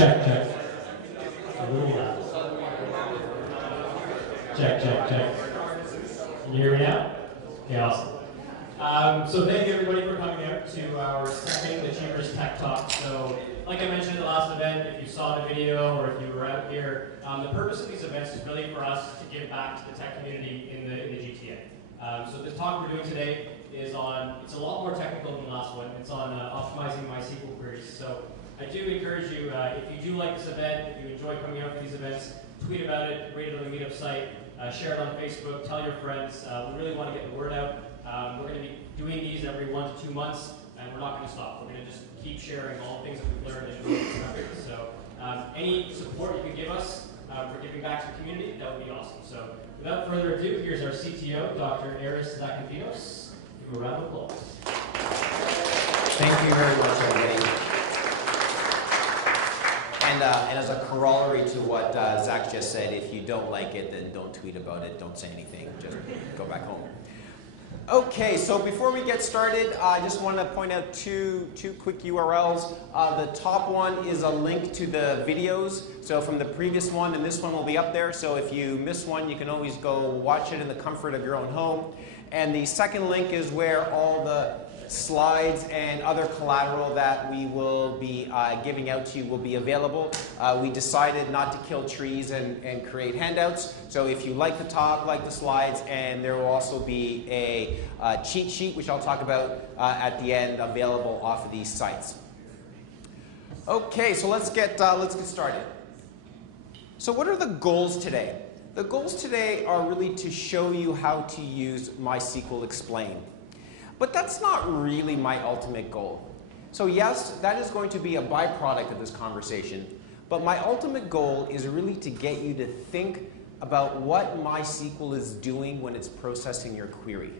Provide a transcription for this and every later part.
Check, check. A little loud. Check, check, check. Can you hear me now? Okay, awesome. So thank you everybody for coming out to our second Achievers Tech Talk. So like I mentioned at the last event, if you saw the video or if you were out here, the purpose of these events is really for us to give back to the tech community in the GTA. So the talk we're doing today is on, it's a lot more technical than the last one. It's on optimizing MySQL queries. So I do encourage you, if you do like this event, if you enjoy coming out for these events, tweet about it, rate it on the MeetUp site, share it on Facebook, tell your friends. We really want to get the word out. We're going to be doing these every 1 to 2 months, and we're not going to stop. We're going to just keep sharing all the things that we've learned and discovered. So any support you can give us for giving back to the community, that would be awesome. So without further ado, here's our CTO, Dr. Aris Zakinthinos. Give a round of applause. Thank you very much, everybody. And as a corollary to what Zach just said, if you don't like it, then don't tweet about it, don't say anything, just go back home. Okay, so before we get started, I just want to point out two quick URLs. The top one is a link to the videos. So from the previous one, and this one will be up there. So if you miss one, you can always go watch it in the comfort of your own home. And the second link is where all the slides and other collateral that we will be giving out to you will be available. We decided not to kill trees and create handouts. So if you like the talk, like the slides, and there will also be a cheat sheet, which I'll talk about at the end, available off of these sites. Okay, so let's get started. So what are the goals today? The goals today are really to show you how to use MySQL Explain. But that's not really my ultimate goal. So yes, that is going to be a byproduct of this conversation, but my ultimate goal is really to get you to think about what MySQL is doing when it's processing your query.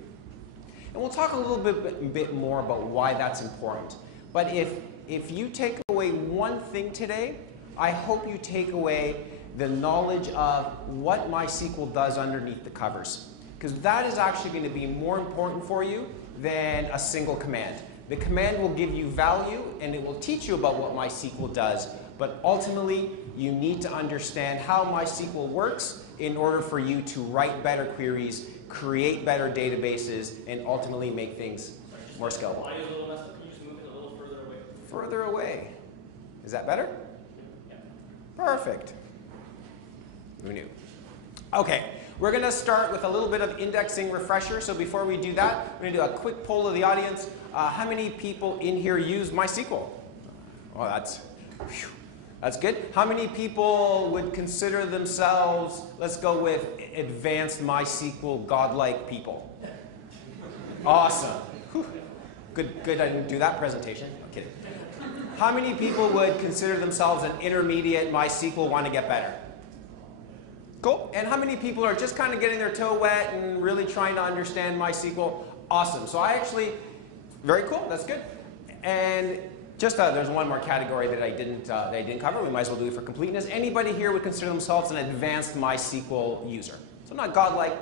And we'll talk a little bit more about why that's important. But if you take away one thing today, I hope you take away the knowledge of what MySQL does underneath the covers. Because that is actually going to be more important for you than a single command. The command will give you value and it will teach you about what MySQL does, but ultimately you need to understand how MySQL works in order for you to write better queries, create better databases, and ultimately make things more scalable. Audio is a little messed up. Can you just move it a little further away? Further away. Is that better? Yeah. Perfect. Who knew? Okay. We're going to start with a little bit of indexing refresher. So before we do that, we're going to do a quick poll of the audience. How many people in here use MySQL? Oh, that's good. How many people would consider themselves, let's go with advanced MySQL godlike people? Awesome. Whew. Good I didn't do that presentation. I'm kidding. How many people would consider themselves an intermediate MySQL, want to get better? Cool. And how many people are just kind of getting their toe wet and really trying to understand MySQL? Awesome. So I actually, very cool. That's good. And just there's one more category that I didn't cover. We might as well do it for completeness. Anybody here would consider themselves an advanced MySQL user? So not godlike.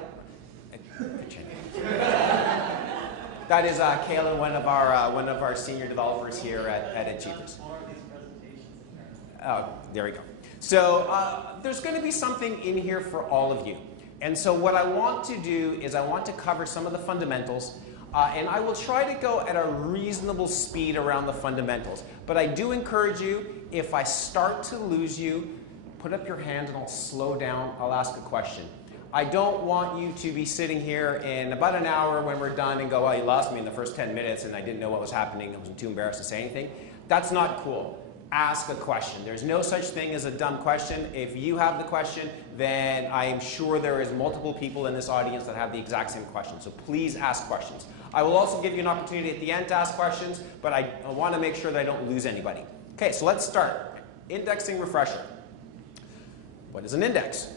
That is Kaylin, one of our senior developers here at Achievers. Oh, there we go. So there's going to be something in here for all of you. And so what I want to do is I want to cover some of the fundamentals. And I will try to go at a reasonable speed around the fundamentals. But I do encourage you, if I start to lose you, put up your hand and I'll slow down. I'll ask a question. I don't want you to be sitting here in about an hour when we're done and go, well, you lost me in the first 10 minutes and I didn't know what was happening. I wasn't too embarrassed to say anything. That's not cool. Ask a question. There's no such thing as a dumb question. If you have the question, then I am sure there is multiple people in this audience that have the exact same question. So please ask questions. I will also give you an opportunity at the end to ask questions, but I want to make sure that I don't lose anybody. Okay, so let's start. Indexing refresher. What is an index?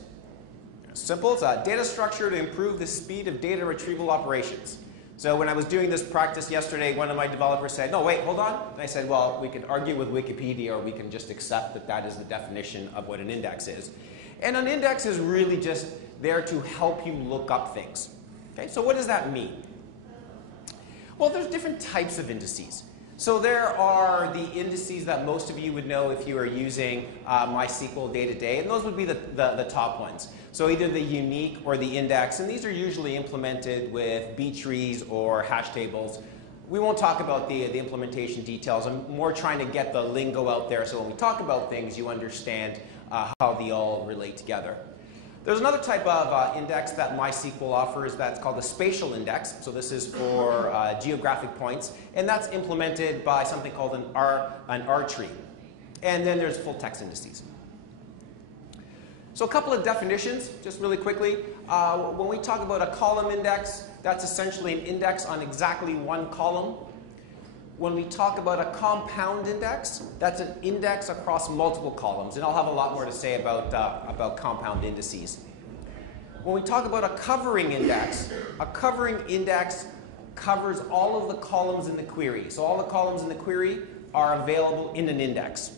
Simple. It's a data structure to improve the speed of data retrieval operations. So when I was doing this practice yesterday, one of my developers said, no, wait, hold on. And I said, well, we could argue with Wikipedia, or we can just accept that that is the definition of what an index is. And an index is really just there to help you look up things. Okay, so what does that mean? Well, there's different types of indices. So there are the indices that most of you would know if you are using MySQL day to day, and those would be the top ones. So either the unique or the index, and these are usually implemented with B trees or hash tables. We won't talk about the implementation details. I'm more trying to get the lingo out there so when we talk about things, you understand how they all relate together. There's another type of index that MySQL offers that's called a spatial index. So this is for geographic points, and that's implemented by something called an R tree. And then there's full text indices. So a couple of definitions, just really quickly. When we talk about a column index, that's essentially an index on exactly one column. When we talk about a compound index, that's an index across multiple columns. And I'll have a lot more to say about compound indices. When we talk about a covering index covers all of the columns in the query. So all the columns in the query are available in an index.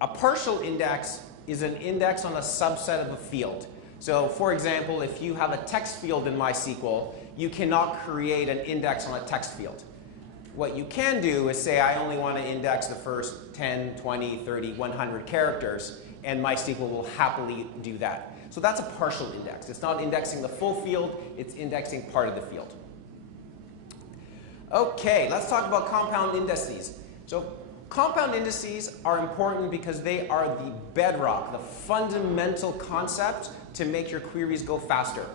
A partial index is an index on a subset of a field. So for example, if you have a text field in MySQL, you cannot create an index on a text field. What you can do is say, I only want to index the first 10, 20, 30, 100 characters, and MySQL will happily do that. So that's a partial index. It's not indexing the full field, it's indexing part of the field. Okay, let's talk about compound indices. So compound indices are important because they are the bedrock, the fundamental concept to make your queries go faster.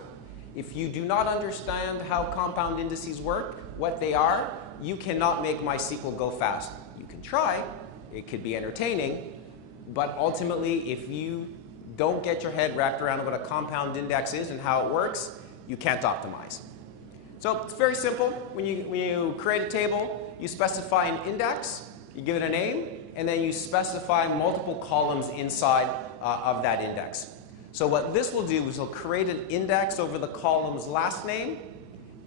If you do not understand how compound indices work, what they are, you cannot make MySQL go fast. You can try, it could be entertaining, but ultimately if you don't get your head wrapped around what a compound index is and how it works, you can't optimize. So it's very simple. When you create a table, you specify an index, you give it a name, and then you specify multiple columns inside of that index. So what this will do is it'll create an index over the column's last name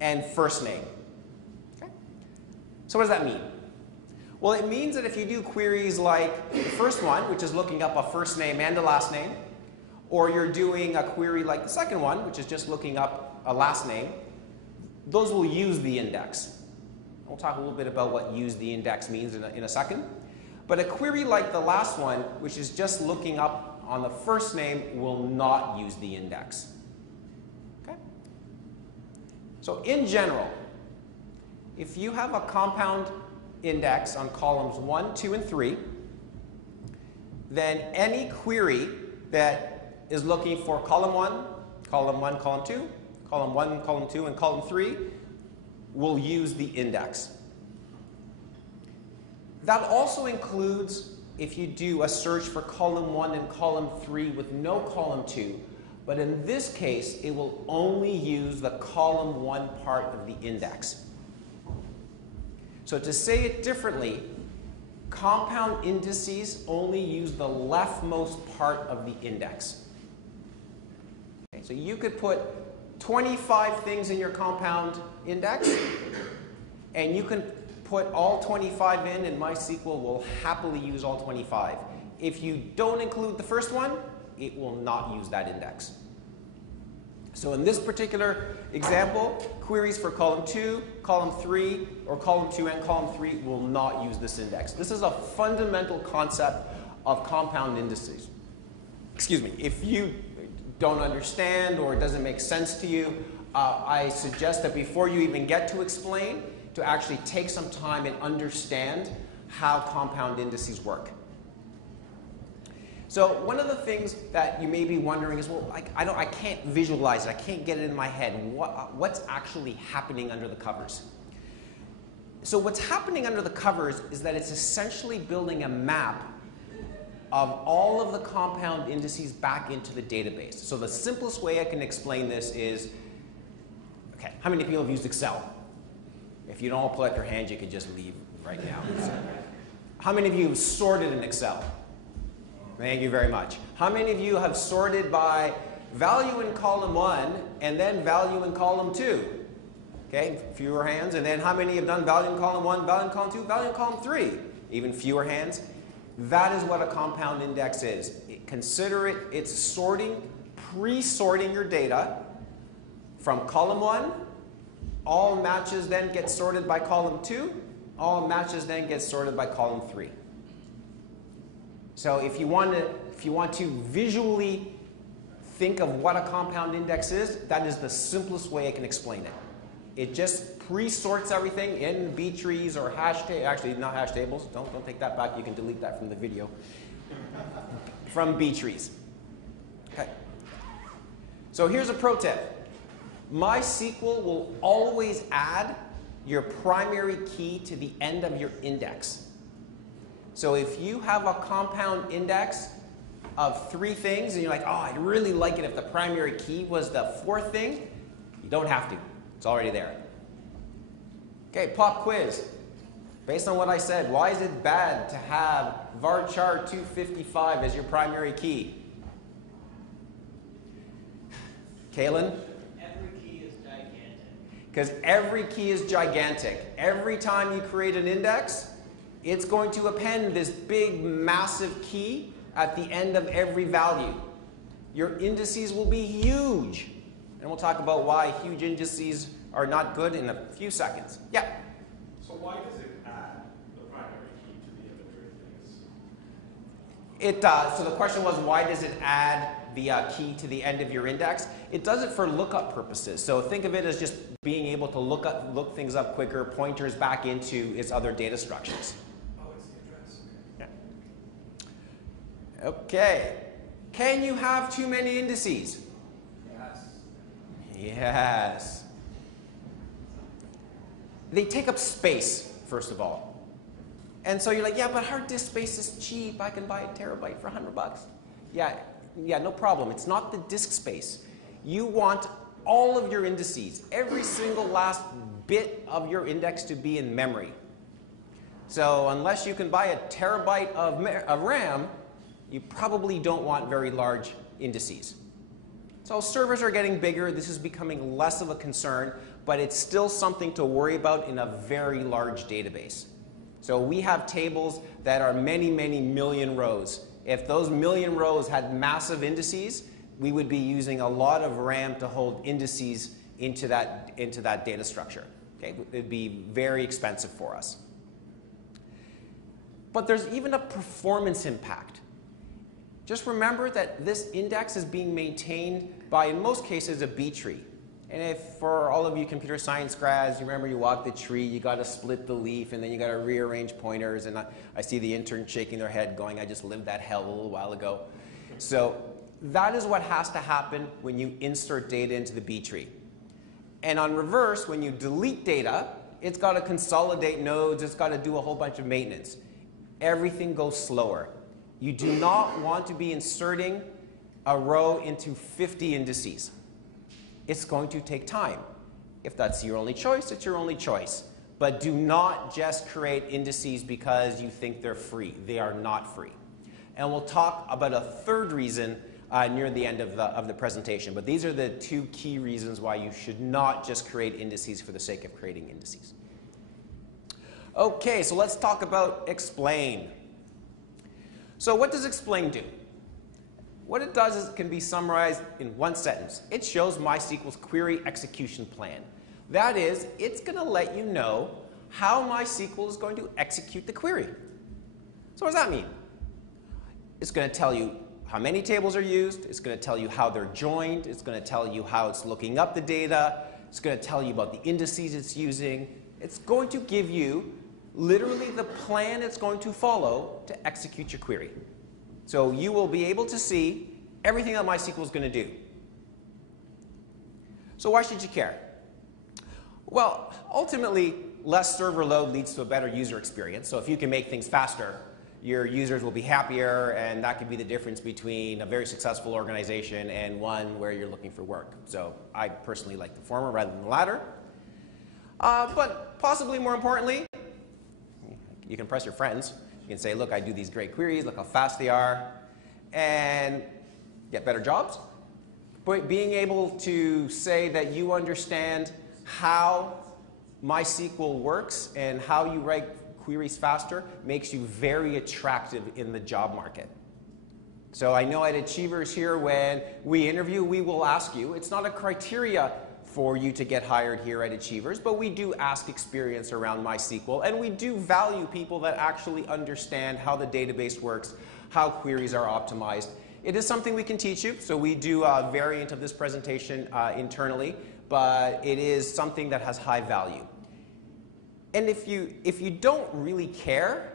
and first name. So what does that mean? Well, it means that if you do queries like the first one, which is looking up a first name and a last name, or you're doing a query like the second one, which is just looking up a last name, those will use the index. We'll talk a little bit about what use the index means in a second. But a query like the last one, which is just looking up on the first name, will not use the index. Okay? So in general, if you have a compound index on columns 1, 2, and 3, then any query that is looking for column 1, column 2, column 1, column 2, and column 3 will use the index. That also includes if you do a search for column 1 and column 3 with no column 2, but in this case, it will only use the column 1 part of the index. So to say it differently, compound indices only use the leftmost part of the index. Okay, so you could put 25 things in your compound index, and you can put all 25 in, and MySQL will happily use all 25. If you don't include the first one, it will not use that index. So in this particular example, queries for column 2, column 3, or column 2 and column 3 will not use this index. This is a fundamental concept of compound indices. Excuse me. If you don't understand or it doesn't make sense to you, I suggest that before you even get to explain, to actually take some time and understand how compound indices work. So one of the things that you may be wondering is, well, I can't visualize it. I can't get it in my head. What's actually happening under the covers? So what's happening under the covers is that it's essentially building a map of all of the compound indices back into the database. So the simplest way I can explain this is, okay, how many people have used Excel? If you don't pull up your hand, you could just leave right now. So, how many of you have sorted in Excel? Thank you very much. How many of you have sorted by value in column 1 and then value in column 2? Okay, fewer hands. And then how many have done value in column 1, value in column 2, value in column 3? Even fewer hands. That is what a compound index is. Consider it, it's sorting, pre-sorting your data from column 1. All matches then get sorted by column 2. all matches then get sorted by column 3. So if you want to visually think of what a compound index is, that is the simplest way I can explain it. It just pre-sorts everything in B trees or hash tables. Actually, not hash tables. Don't take that back. You can delete that from the video. From B trees. Okay. So here's a pro tip. MySQL will always add your primary key to the end of your index. So if you have a compound index of 3 things and you're like, oh, I'd really like it if the primary key was the 4th thing, you don't have to. It's already there. Okay, pop quiz. Based on what I said, why is it bad to have varchar 255 as your primary key? Kalen? Every key is gigantic. Because every key is gigantic. Every time you create an index, it's going to append this big, massive key at the end of every value. Your indices will be huge. And we'll talk about why huge indices are not good in a few seconds. Yeah? So why does it add the primary key to the end of your index? It does. So the question was, why does it add the key to the end of your index? It does it for lookup purposes. So think of it as just being able to look things up quicker, pointers back into its other data structures. Oh, it's the address. Yeah. Okay. Can you have too many indices? Yes. Yes. They take up space, first of all. And so you're like, yeah, but hard disk space is cheap. I can buy a terabyte for $100. Yeah, no problem. It's not the disk space. You want all of your indices, every single last bit of your index to be in memory. So unless you can buy a terabyte of RAM, you probably don't want very large indices. So servers are getting bigger. This is becoming less of a concern, but it's still something to worry about in a very large database. So we have tables that are many, many million rows. If those million rows had massive indices, we would be using a lot of RAM to hold indices into that data structure. Okay? It would be very expensive for us. But there's even a performance impact. Just remember that this index is being maintained by, in most cases, a B tree. And if for all of you computer science grads, you remember you walk the tree, you got to split the leaf, and then you got to rearrange pointers. And I see the intern shaking their head going, I just lived that hell a little while ago. So that is what has to happen when you insert data into the B tree. And on reverse, when you delete data, it's got to consolidate nodes, it's got to do a whole bunch of maintenance. Everything goes slower. You do not want to be inserting a row into 50 indices. It's going to take time. If that's your only choice, it's your only choice. But do not just create indices because you think they're free. They are not free. And we'll talk about a third reason near the end of the presentation. But these are the 2 key reasons why you should not just create indices for the sake of creating indices. Okay, so let's talk about explain. So what does explain do? What it does is it can be summarized in one sentence. It shows MySQL's query execution plan. That is, it's going to let you know how MySQL is going to execute the query. So what does that mean? It's going to tell you how many tables are used. It's going to tell you how they're joined. It's going to tell you how it's looking up the data. It's going to tell you about the indices it's using. It's going to give you literally the plan it's going to follow to execute your query. So you will be able to see everything that MySQL is going to do. So why should you care? Well, ultimately, less server load leads to a better user experience. So if you can make things faster, your users will be happier, and that could be the difference between a very successful organization and one where you're looking for work. So I personally like the former rather than the latter. But possibly more importantly, you can impress your friends. You can say, look, I do these great queries, look how fast they are, and get better jobs. But being able to say that you understand how MySQL works and how you write queries faster makes you very attractive in the job market. So I know at Achievers here, when we interview, we will ask you, it's not a criteria for you to get hired here at Achievers, but we do ask experience around MySQL, and we do value people that actually understand how the database works, how queries are optimized. It is something we can teach you, so we do a variant of this presentation internally, but it is something that has high value. And if you don't really care,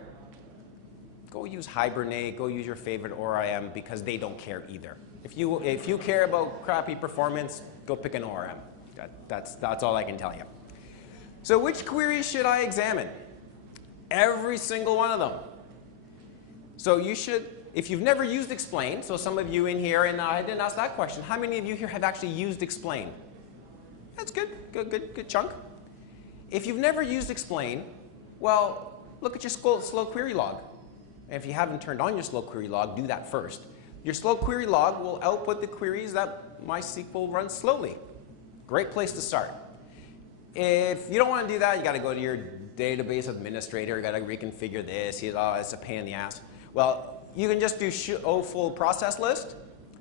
go use Hibernate, go use your favorite ORM, because they don't care either. If you care about crappy performance, go pick an ORM. That's all I can tell you. So which queries should I examine? Every single one of them. So you should, if you've never used explain, so some of you in here, and I didn't ask that question, how many of you here have actually used explain? That's good, good chunk. If you've never used explain, well, look at your slow query log. And if you haven't turned on your slow query log, do that first. Your slow query log will output the queries that MySQL runs slowly. Great place to start. If you don't want to do that, you got to go to your database administrator. You got to reconfigure this. Oh, it's a pain in the ass. Well, you can just do show full process list.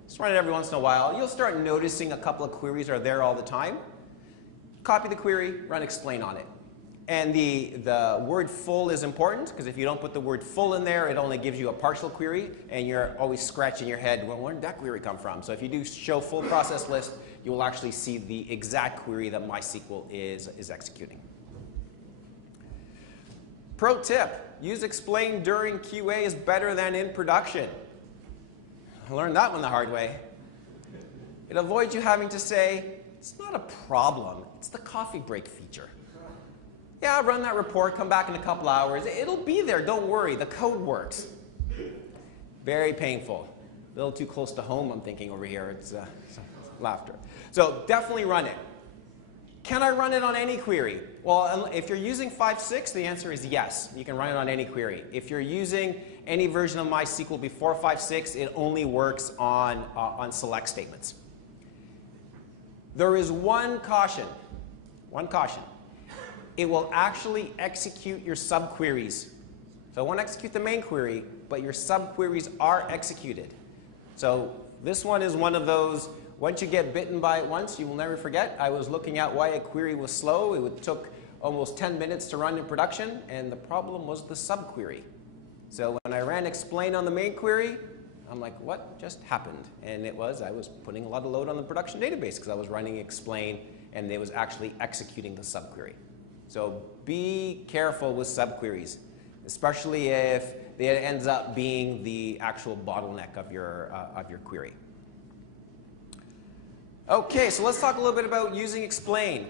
Just run it every once in a while. You'll start noticing a couple of queries are there all the time. Copy the query, run explain on it. And the word full is important, because if you don't put the word full in there, it only gives you a partial query, and you're always scratching your head, well, where did that query come from? So if you do show full process list, you will actually see the exact query that MySQL is executing. Pro tip, use explain during QA is better than in production. I learned that one the hard way. It avoids you having to say, it's not a problem, it's the coffee break feature. Yeah, run that report, come back in a couple hours. It'll be there, don't worry, the code works. Very painful. A little too close to home, I'm thinking over here. It's laughter. So definitely run it. Can I run it on any query? Well, if you're using 5.6, the answer is yes. You can run it on any query. If you're using any version of MySQL before 5.6, it only works on select statements. There is one caution. One caution. It will actually execute your subqueries. So it won't execute the main query, but your subqueries are executed. So this one is one of those, once you get bitten by it once, you will never forget. I was looking at why a query was slow. It took almost 10 minutes to run in production, and the problem was the subquery. So when I ran explain on the main query, I'm like, what just happened? And it was, I was putting a lot of load on the production database because I was running explain, and it was actually executing the subquery. So be careful with subqueries, especially if it ends up being the actual bottleneck of your query. Okay, so let's talk a little bit about using explain.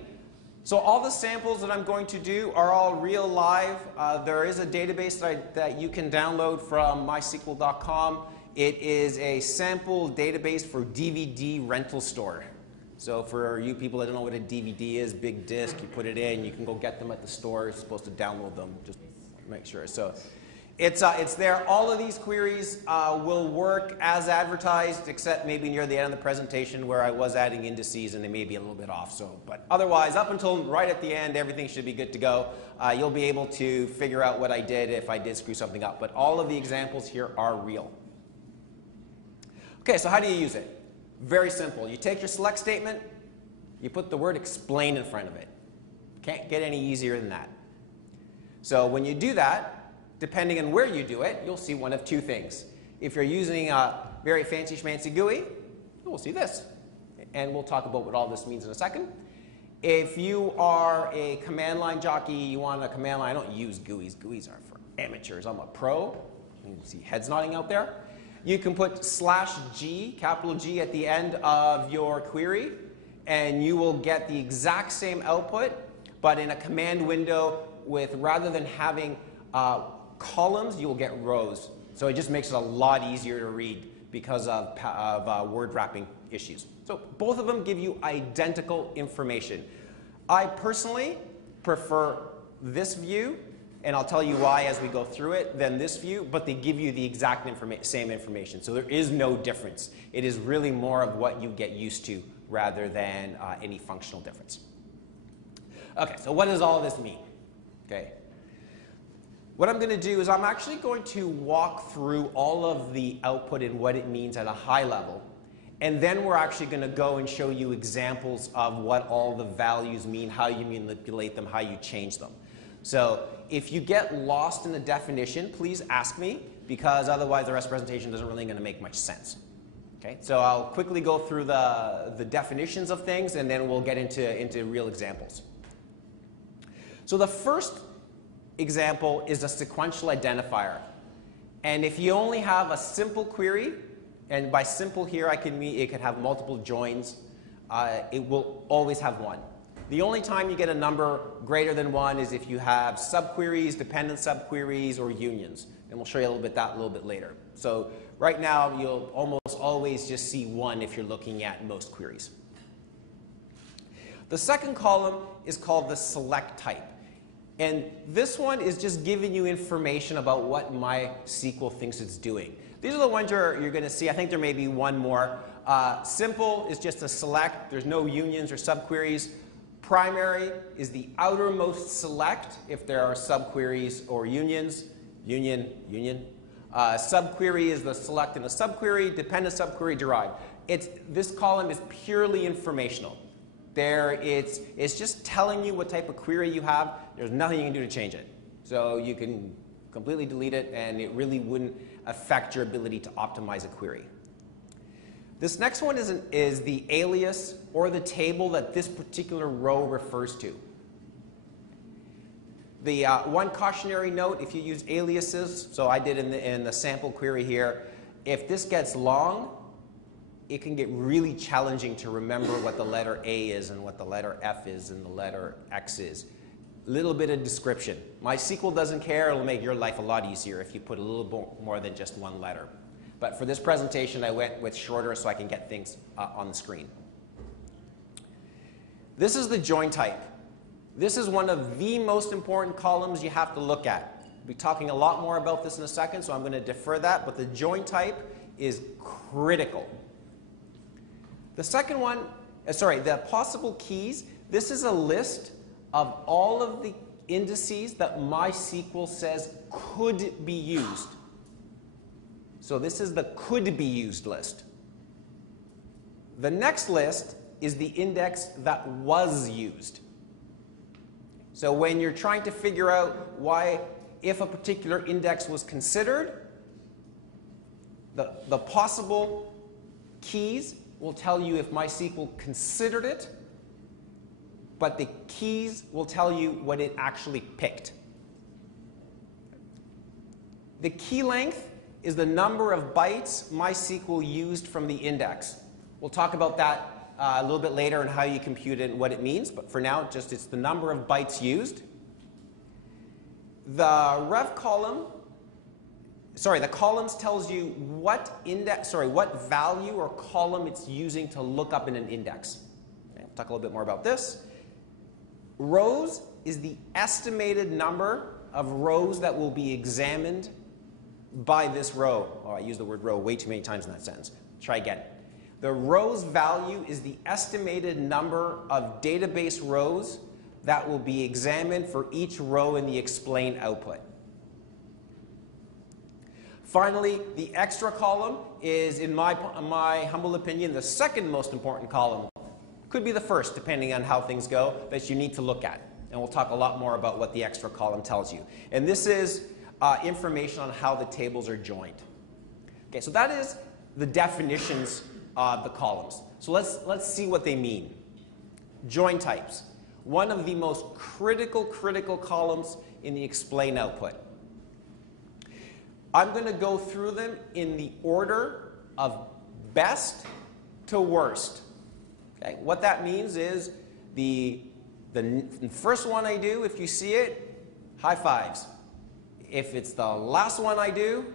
So all the samples that I'm going to do are all real live. There is a database that you can download from mysql.com. It is a sample database for DVD rental store. So for you people that don't know what a DVD is, big disc, you put it in, you can go get them at the store. You're supposed to download them, just make sure. So it's there. All of these queries will work as advertised, except maybe near the end of the presentation where I was adding indices and they may be a little bit off. So, but otherwise, up until right at the end, everything should be good to go. You'll be able to figure out what I did if I did screw something up. But all of the examples here are real. Okay, so how do you use it? Very simple. You take your select statement, you put the word explain in front of it. Can't get any easier than that. So when you do that, depending on where you do it, you'll see one of two things. If you're using a very fancy schmancy GUI, you'll see this. And we'll talk about what all this means in a second. If you are a command line jockey, you want a command line, I don't use GUIs. GUIs are for amateurs. I'm a pro. You can see heads nodding out there. You can put /G, capital G, at the end of your query, and you will get the exact same output, but in a command window with, rather than having columns, you will get rows. So it just makes it a lot easier to read because of word wrapping issues. So both of them give you identical information. I personally prefer this view, and I'll tell you why as we go through it, than this view, but they give you the exact same information. So there is no difference. It is really more of what you get used to rather than any functional difference. Okay, so what does all this mean? Okay. What I'm going to do is I'm actually going to walk through all of the output and what it means at a high level. And then we're actually going to go and show you examples of what all the values mean, how you manipulate them, how you change them. So if you get lost in the definition, please ask me, because otherwise the rest of the presentation isn't really going to make much sense. Okay? So I'll quickly go through the definitions of things, and then we'll get into real examples. So the first example is a sequential identifier. And if you only have a simple query, and by simple here I can mean it can have multiple joins, it will always have one. The only time you get a number greater than 1 is if you have subqueries, dependent subqueries, or unions. And we'll show you a little bit later. So right now you'll almost always just see 1 if you're looking at most queries. The second column is called the select type. And this one is just giving you information about what MySQL thinks it's doing. These are the ones you're going to see. I think there may be one more. Simple is just a select. There's no unions or subqueries. Primary is the outermost select if there are subqueries or unions. Union. Subquery is the select in the subquery. Dependent subquery derived. This column is purely informational. It's just telling you what type of query you have. There's nothing you can do to change it. So you can completely delete it, and it really wouldn't affect your ability to optimize a query. This next one is the alias or the table that this particular row refers to. The one cautionary note, if you use aliases, so I did in the sample query here, if this gets long, it can get really challenging to remember what the letter A is and what the letter F is and the letter X is. Little bit of description. MySQL doesn't care. It'll make your life a lot easier if you put a little more than just one letter. But for this presentation, I went with shorter so I can get things on the screen. This is the join type. This is one of the most important columns you have to look at. We'll be talking a lot more about this in a second, so I'm going to defer that. But the join type is critical. The second one, the possible keys. This is a list of all of the indices that MySQL says could be used. So this is the could be used list. The next list is the index that was used. So when you're trying to figure out if a particular index was considered, the possible keys will tell you if MySQL considered it, but the keys will tell you what it actually picked. The key length is the number of bytes MySQL used from the index. We'll talk about that a little bit later and how you compute it and what it means, but for now, it's the number of bytes used. The rev column, the columns tells you what value or column it's using to look up in an index. Okay, we'll talk a little bit more about this. Rows is the estimated number of rows that will be examined by this row. Oh, I used the word row way too many times in that sentence. Try again. The rows value is the estimated number of database rows that will be examined for each row in the explain output. Finally, the extra column is, in my humble opinion, the second most important column. Could be the first, depending on how things go, that you need to look at. And we'll talk a lot more about what the extra column tells you. And this is information on how the tables are joined. Okay, so that is the definitions of the columns. So let's see what they mean. Join types. One of the most critical columns in the explain output. I'm going to go through them in the order of best to worst. Okay, what that means is the first one I do, if you see it, high fives. If it's the last one I do,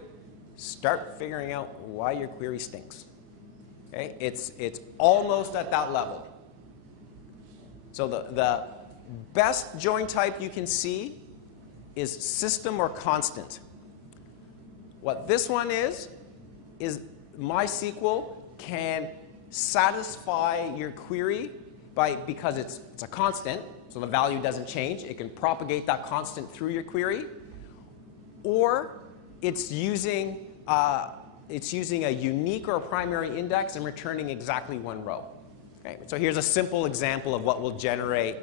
start figuring out why your query stinks. Okay, it's almost at that level. So the best join type you can see is system or constant. What this one is MySQL can satisfy your query because it's a constant, so the value doesn't change. It can propagate that constant through your query, or it's using it's using a unique or primary index and returning exactly one row. Okay, so here's a simple example of what will generate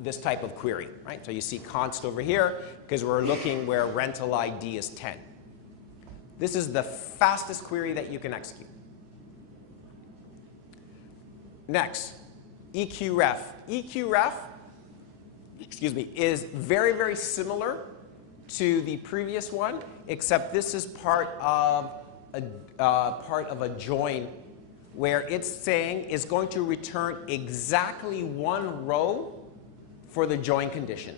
this type of query. Right? So you see const over here because we're looking where rental ID is 10. This is the fastest query that you can execute. Next, EQRef. EQRef, excuse me, is very, very similar to the previous one, except this is part of a join where it's saying it's going to return exactly one row for the join condition.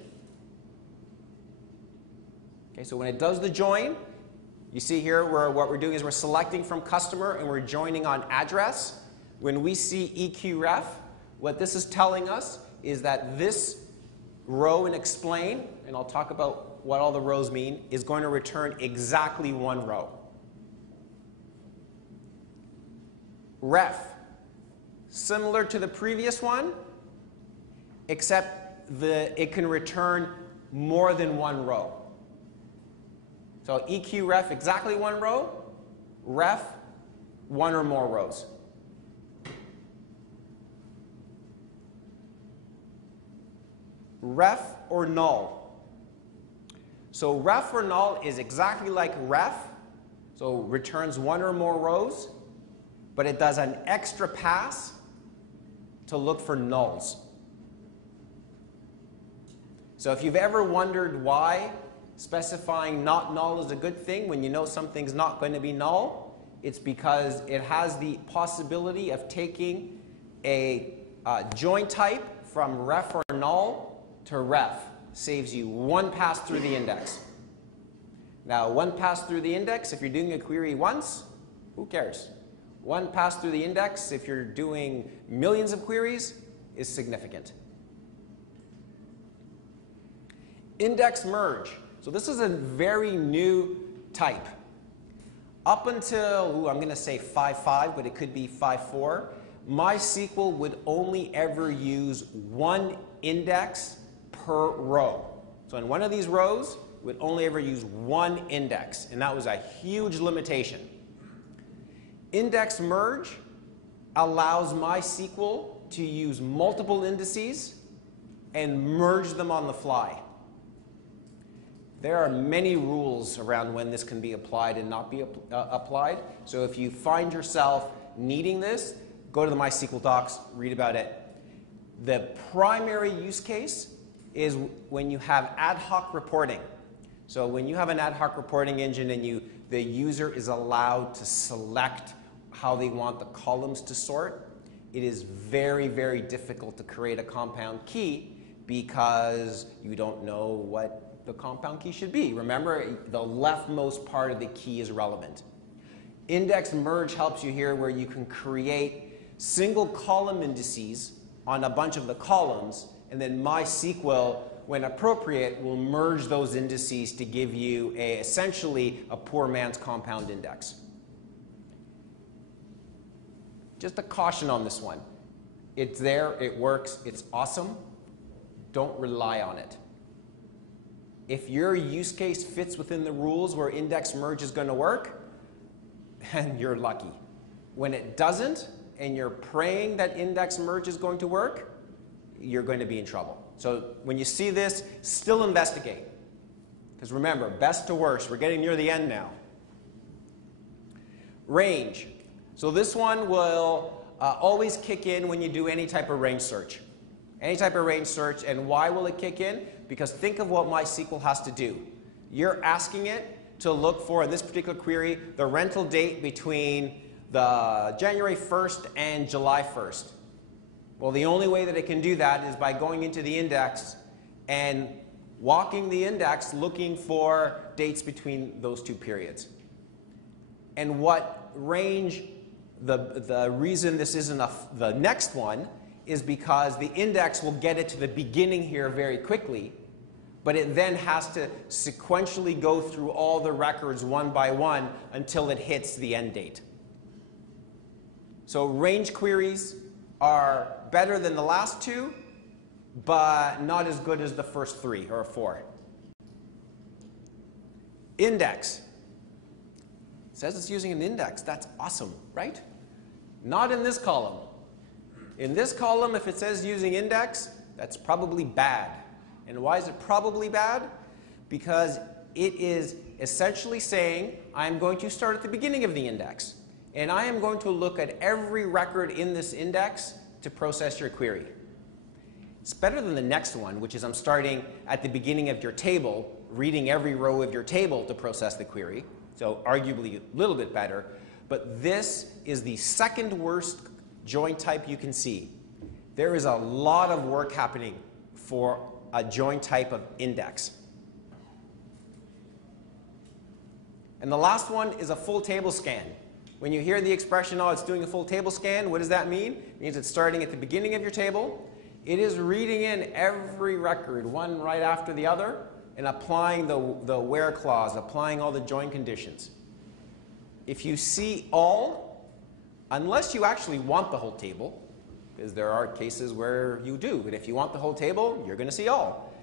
Okay, so when it does the join, you see here what we're doing is we're selecting from customer and we're joining on address. When we see EQRef, what this is telling us is that this row in explain, and I'll talk about what all the rows mean, is going to return exactly one row. Ref, similar to the previous one, except it can return more than one row. So EQRef, exactly one row. Ref, one or more rows. Ref or null. So ref or null is exactly like ref, so returns one or more rows, but it does an extra pass to look for nulls. So if you've ever wondered why specifying not null is a good thing when you know something's not going to be null, it's because it has the possibility of taking a join type from ref or null to ref. Saves you one pass through the index. Now, one pass through the index, if you're doing a query once, who cares? One pass through the index, if you're doing millions of queries, is significant. Index merge. So this is a very new type. Up until, I'm going to say 5.5, but it could be 5.4, MySQL would only ever use one index per row. So in one of these rows, it would only ever use one index, and that was a huge limitation. Index merge allows MySQL to use multiple indices and merge them on the fly. There are many rules around when this can be applied and not be applied. So if you find yourself needing this, go to the MySQL docs, read about it. The primary use case is when you have ad hoc reporting. So when you have an ad hoc reporting engine and the user is allowed to select how they want the columns to sort, it is very, very difficult to create a compound key because you don't know what the compound key should be. Remember, the leftmost part of the key is relevant. Index merge helps you here where you can create single column indices on a bunch of the columns, and then MySQL, when appropriate, will merge those indices to give you essentially a poor man's compound index. Just a caution on this one. It's there, it works, it's awesome. Don't rely on it. If your use case fits within the rules where index merge is going to work, then you're lucky. When it doesn't, and you're praying that index merge is going to work, you're going to be in trouble. So when you see this, still investigate. Because remember, best to worst, we're getting near the end now. Range. So this one will always kick in when you do any type of range search. Any type of range search, and why will it kick in? Because think of what MySQL has to do. You're asking it to look for, in this particular query, the rental date between the January 1st and July 1st. Well, the only way that it can do that is by going into the index and walking the index looking for dates between those two periods. And what range, the reason this isn't the next one is because the index will get it to the beginning here very quickly, but it then has to sequentially go through all the records one by one until it hits the end date. So range queries are better than the last two, but not as good as the first three or four. Index. says it's using an index. That's awesome, right? Not in this column. In this column, if it says using index, that's probably bad. And why is it probably bad? Because it is essentially saying, I'm going to start at the beginning of the index. And I am going to look at every record in this index to process your query. It's better than the next one, which is I'm starting at the beginning of your table, reading every row of your table to process the query. So arguably a little bit better. But this is the second worst join type you can see. There is a lot of work happening for a join type of index. And the last one is a full table scan. When you hear the expression, oh, it's doing a full table scan, what does that mean? It means it's starting at the beginning of your table. It is reading in every record, one right after the other, and applying the where clause, applying all the join conditions. If you see all, unless you actually want the whole table, because there are cases where you do, but if you want the whole table, you're going to see all.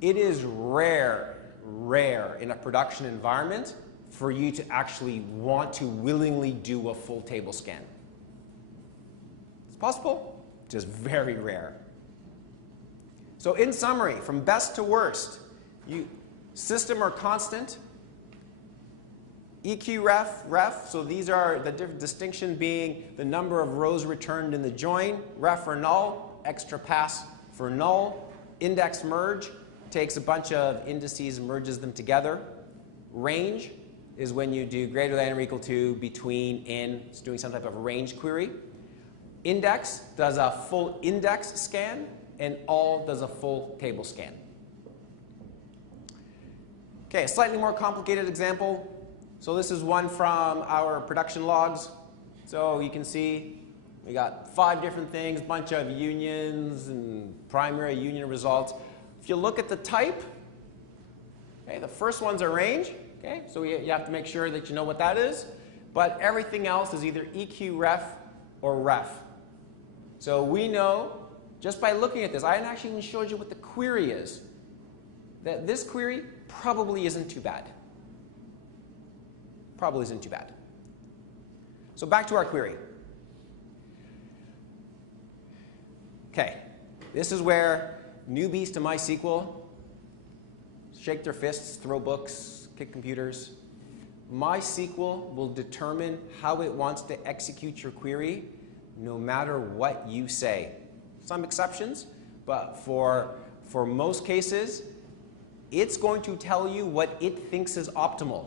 It is rare in a production environment for you to actually want to willingly do a full table scan. It's possible, just very rare. So in summary, from best to worst, system or constant, EQ ref, so these are the distinction being the number of rows returned in the join, ref or null, extra pass for null, index merge, takes a bunch of indices, merges them together. Range is when you do greater than or equal to, between, in, it's doing some type of range query. Index does a full index scan, and all does a full table scan. Okay, a slightly more complicated example. So this is one from our production logs. So you can see we got 5 different things, bunch of unions and primary union results. If you look at the type, okay, the first one's a range. Okay, so you have to make sure that you know what that is. But everything else is either EQ ref or ref. So we know, just by looking at this, I hadn't actually even showed you what the query is, that this query probably isn't too bad. Probably isn't too bad. So back to our query. Okay, this is where newbies to MySQL shake their fists, throw books, kick computers. MySQL will determine how it wants to execute your query no matter what you say. Some exceptions, but for most cases, it's going to tell you what it thinks is optimal.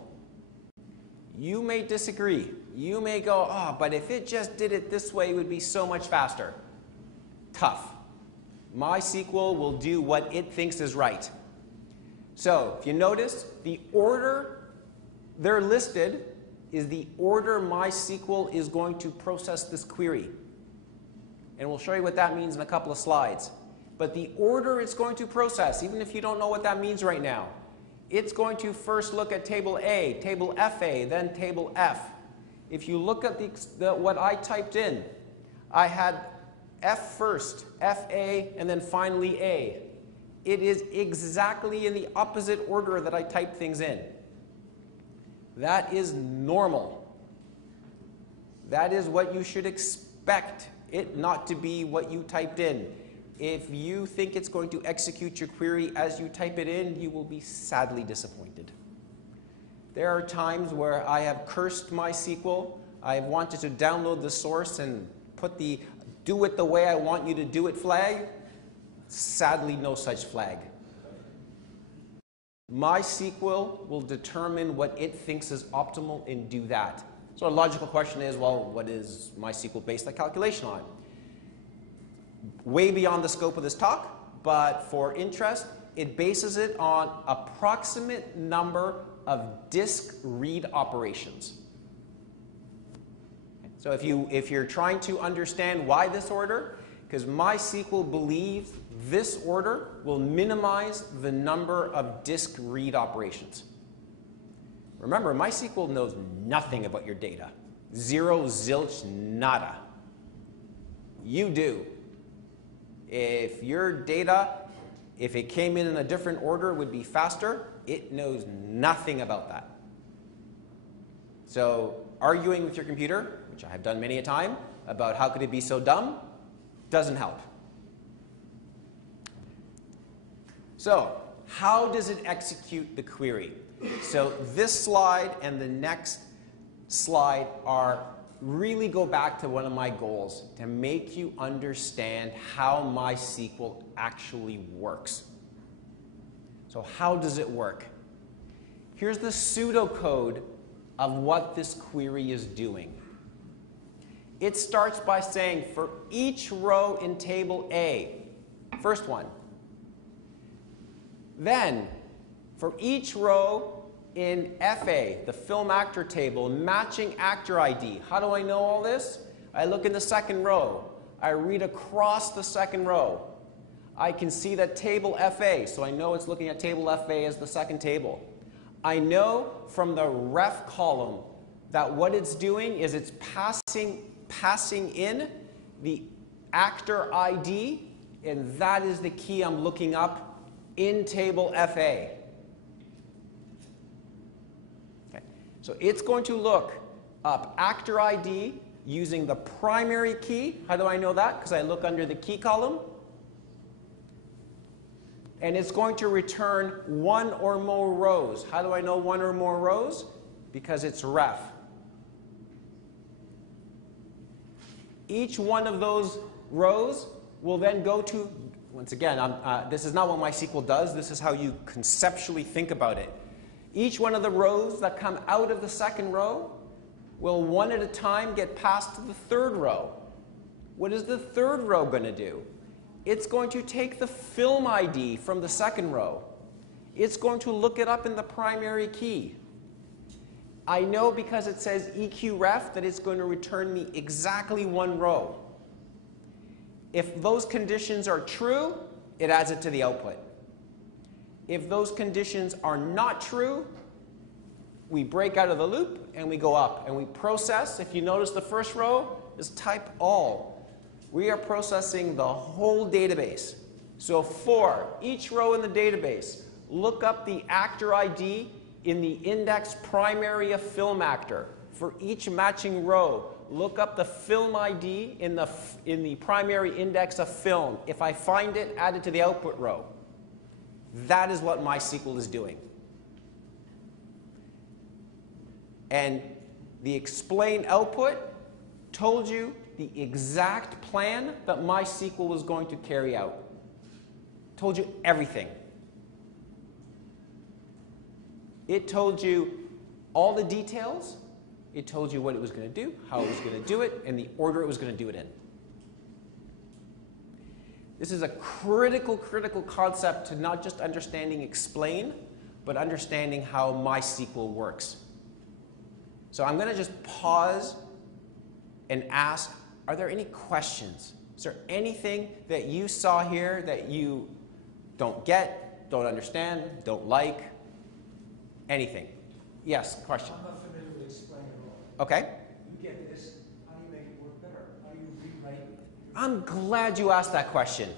You may disagree. You may go, oh, but if it just did it this way, it would be so much faster. Tough. MySQL will do what it thinks is right. So if you notice, the order they're listed is the order MySQL is going to process this query. And we'll show you what that means in a couple of slides. But the order it's going to process, even if you don't know what that means right now, it's going to first look at table A, table FA, then table F. If you look at what I typed in, I had F first, FA, and then finally A. It is exactly in the opposite order that I typed things in. That is normal. That is what you should expect it not to be what you typed in. If you think it's going to execute your query as you type it in, you will be sadly disappointed. There are times where I have cursed MySQL. I have wanted to download the source and put the do it the way I want you to do it flag. Sadly, no such flag. MySQL will determine what it thinks is optimal and do that. So a logical question is, well, what is MySQL based that calculation on? Way beyond the scope of this talk, but for interest, it bases it on approximate number of disk read operations. So if you're trying to understand why this order, because MySQL believes this order will minimize the number of disk read operations. Remember, MySQL knows nothing about your data. Zero, zilch, nada. You do. If your data, if it came in a different order, would be faster, it knows nothing about that. So arguing with your computer, which I have done many a time, about how could it be so dumb, doesn't help. So how does it execute the query? So this slide and the next slide really go back to one of my goals, to make you understand how MySQL actually works. So how does it work? Here's the pseudocode of what this query is doing. It starts by saying for each row in table A, first one. Then for each row in FA, the film actor table, matching actor ID. How do I know all this? I look in the second row. I read across the second row. I can see that table FA, so I know it's looking at table FA as the second table. I know from the ref column that what it's doing is it's passing in the actor ID, and that is the key I'm looking up in table FA. Okay. So it's going to look up actor ID using the primary key. How do I know that? Because I look under the key column. And it's going to return one or more rows. How do I know one or more rows? Because it's ref. Each one of those rows will then go to, once again, this is not what MySQL does. This is how you conceptually think about it. Each one of the rows that come out of the second row will one at a time get passed to the third row. What is the third row going to do? It's going to take the film ID from the second row. It's going to look it up in the primary key. I know because it says EQREF that it's going to return me exactly one row. If those conditions are true, it adds it to the output. If those conditions are not true, we break out of the loop and we go up and we process. If you notice, the first row is type all. We are processing the whole database. So for each row in the database, look up the actor ID in the index primary of film actor. For each matching row, look up the film ID in the primary index of film. If I find it, add it to the output row. That is what MySQL is doing. And the explain output told you the exact plan that MySQL was going to carry out. Told you everything. It told you all the details. It told you what it was going to do, how it was going to do it, and the order it was going to do it in. This is a critical concept to not just understanding explain, but understanding how MySQL works. So I'm going to just pause and ask, are there any questions? Is there anything that you saw here that you don't get, don't understand, don't like? Anything? Yes, question. I'm not familiar with explain at all. Okay. You get this, how do you make it work better? How do you rewrite? I'm glad you asked that question.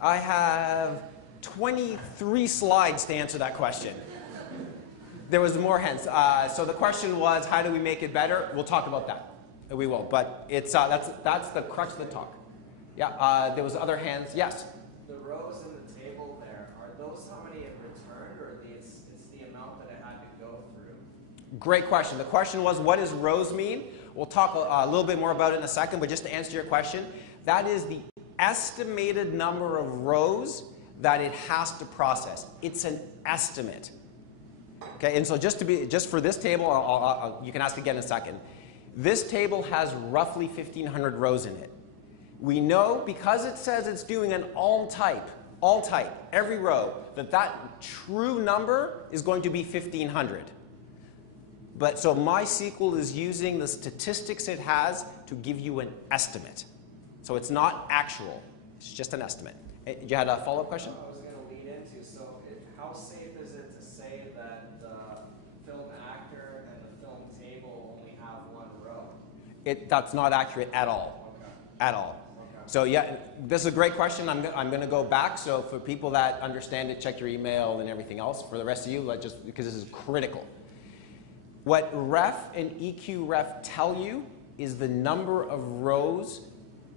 I have 23 slides to answer that question. There was more hands. So the question was, how do we make it better? We'll talk about that. We will, but it's that's the crux of the talk. Yeah, there was other hands. Yes? The rows in the table there, are those how many it returned, or it's the amount that it had to go through? Great question. The question was, what does rows mean? We'll talk a little bit more about it in a second, but just to answer your question, that is the estimated number of rows that it has to process. It's an estimate. Okay, and so just for this table, you can ask again in a second. This table has roughly 1,500 rows in it. We know, because it says it's doing an all type, every row, that true number is going to be 1,500. But so MySQL is using the statistics it has to give you an estimate. So it's not actual, it's just an estimate. You had a follow-up question? I was going to lead into, so how safe is it to say that the film actor and the film table only have one row? That's not accurate at all. Okay. At all. Okay. So yeah, this is a great question. I'm going to go back. So for people that understand it, check your email and everything else. For the rest of you, because this is critical. What ref and EQRef tell you is the number of rows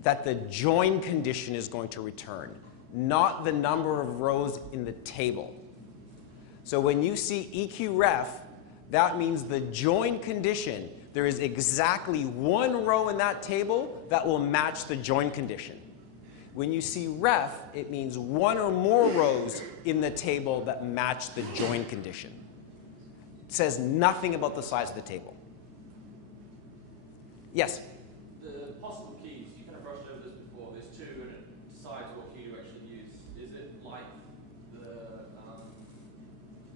that the join condition is going to return, not the number of rows in the table. So when you see EQRef, that means the join condition, there is exactly one row in that table that will match the join condition. When you see ref, it means one or more rows in the table that match the join condition. It says nothing about the size of the table. Yes? The possible keys, you kind of brushed over this before. There's two, and it decides what key to actually use. Is it like it's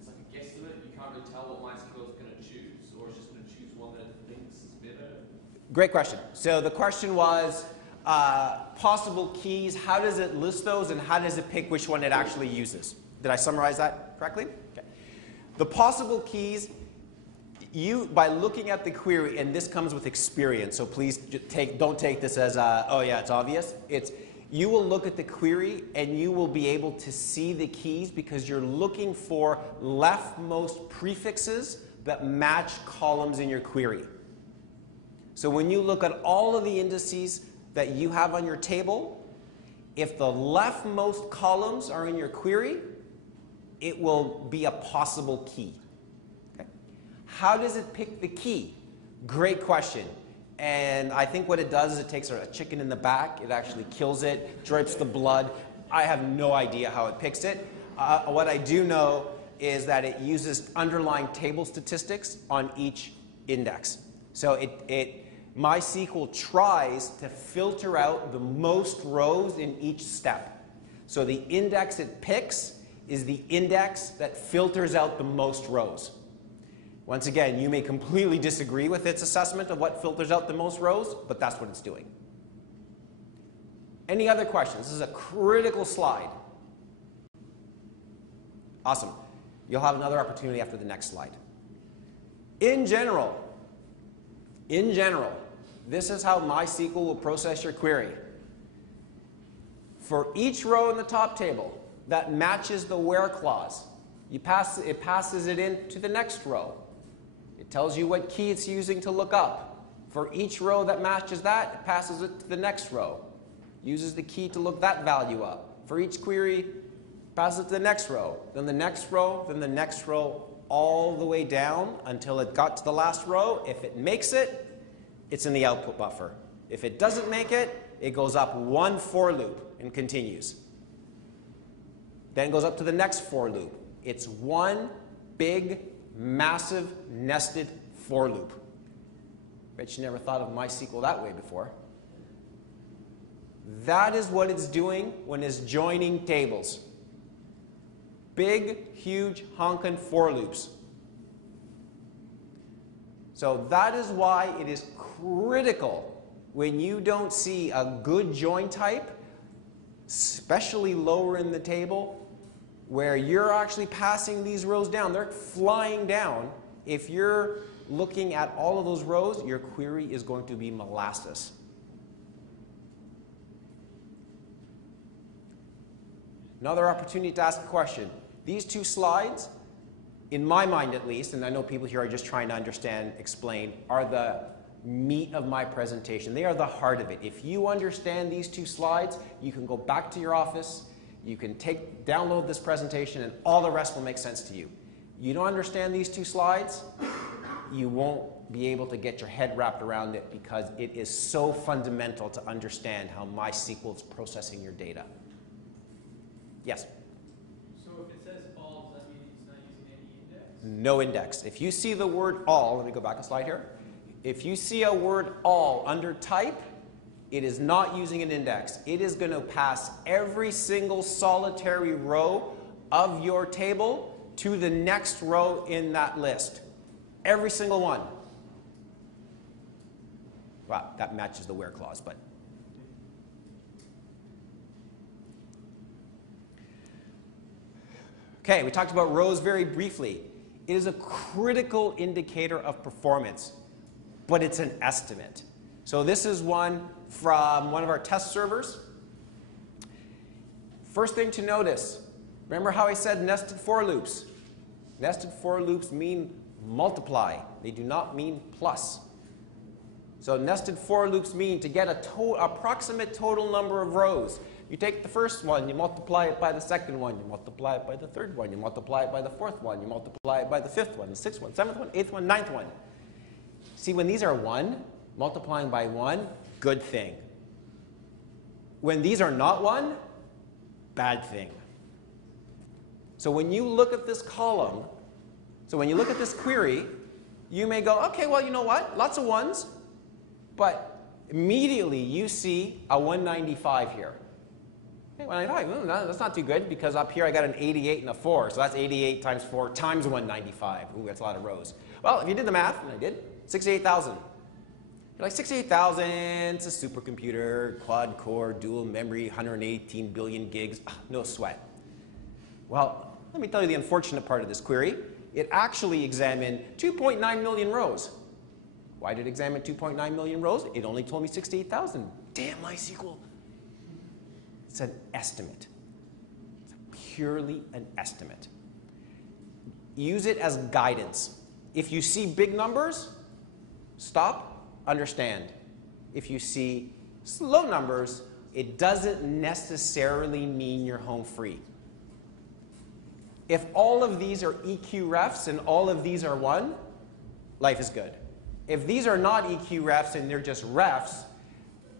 like a guesstimate? You can't really tell what Mysql is going to choose, or it's just going to choose one that it thinks is better? Great question. So the question was possible keys. How does it list those, and how does it pick which one it actually uses? Did I summarize that correctly? Okay. The possible keys, by looking at the query, and this comes with experience, so please don't take this as, oh yeah, it's obvious. You will look at the query and you will be able to see the keys because you're looking for leftmost prefixes that match columns in your query. So when you look at all of the indices that you have on your table, if the leftmost columns are in your query, it will be a possible key. Okay. How does it pick the key? Great question. And I think what it does is it takes a chicken in the back, it actually kills it, drapes the blood. I have no idea how it picks it. What I do know is that it uses underlying table statistics on each index. So MySQL tries to filter out the most rows in each step. So the index it picks is the index that filters out the most rows. Once again, you may completely disagree with its assessment of what filters out the most rows, but that's what it's doing. Any other questions? This is a critical slide. Awesome. You'll have another opportunity after the next slide. In general, this is how MySQL will process your query. For each row in the top table that matches the where clause, it passes it into the next row. It tells you what key it's using to look up. For each row that matches that, it passes it to the next row. Uses the key to look that value up. For each query, passes it to the next row, then the next row, then the next row, all the way down until it got to the last row. If it makes it, it's in the output buffer. If it doesn't make it, it goes up one for loop and continues. Then goes up to the next for loop. It's one big, massive, nested for loop. Bet you never thought of MySQL that way before. That is what it's doing when it's joining tables. Big, huge, honkin' for loops. So that is why it is critical when you don't see a good join type, especially lower in the table, where you're actually passing these rows down. They're flying down. If you're looking at all of those rows, your query is going to be molasses. Another opportunity to ask a question. These two slides, in my mind at least, and I know people here are just trying to understand, explain, are the meat of my presentation. They are the heart of it. If you understand these two slides, you can go back to your office, you can download this presentation, and all the rest will make sense to you. You don't understand these two slides, you won't be able to get your head wrapped around it because it is so fundamental to understand how MySQL is processing your data. Yes? So if it says all, does that mean it's not using any index? No index. If you see the word all, let me go back a slide here. If you see a word all under type, it is not using an index. It is going to pass every single solitary row of your table to the next row in that list. Every single one. Wow, that matches the where clause, but. Okay, we talked about rows very briefly. It is a critical indicator of performance, but it's an estimate. So this is one from one of our test servers. First thing to notice, remember how I said nested for loops? Nested for loops mean multiply. They do not mean plus. So nested for loops mean to get a approximate total number of rows. You take the first one, you multiply it by the second one, you multiply it by the third one, you multiply it by the fourth one, you multiply it by the fifth one, the sixth one, seventh one, eighth one, ninth one. See, when these are 1, multiplying by 1, good thing. When these are not 1, bad thing. So when you look at this column, so when you look at this query, you may go, okay, well, you know what? Lots of 1s, but immediately you see a 195 here. Okay, 195, that's not too good, because up here I got an 88 and a 4, so that's 88 times 4 times 195. Ooh, that's a lot of rows. Well, if you did the math, and I did, 68,000. You're like, 68,000, it's a supercomputer, quad core, dual memory, 118 billion gigs, no sweat. Well, let me tell you the unfortunate part of this query. It actually examined 2.9 million rows. Why did it examine 2.9 million rows? It only told me 68,000. Damn MySQL. It's an estimate. It's purely an estimate. Use it as guidance. If you see big numbers, stop, understand. If you see low numbers, it doesn't necessarily mean you're home free. If all of these are EQ refs and all of these are 1, life is good. If these are not EQ refs and they're just refs,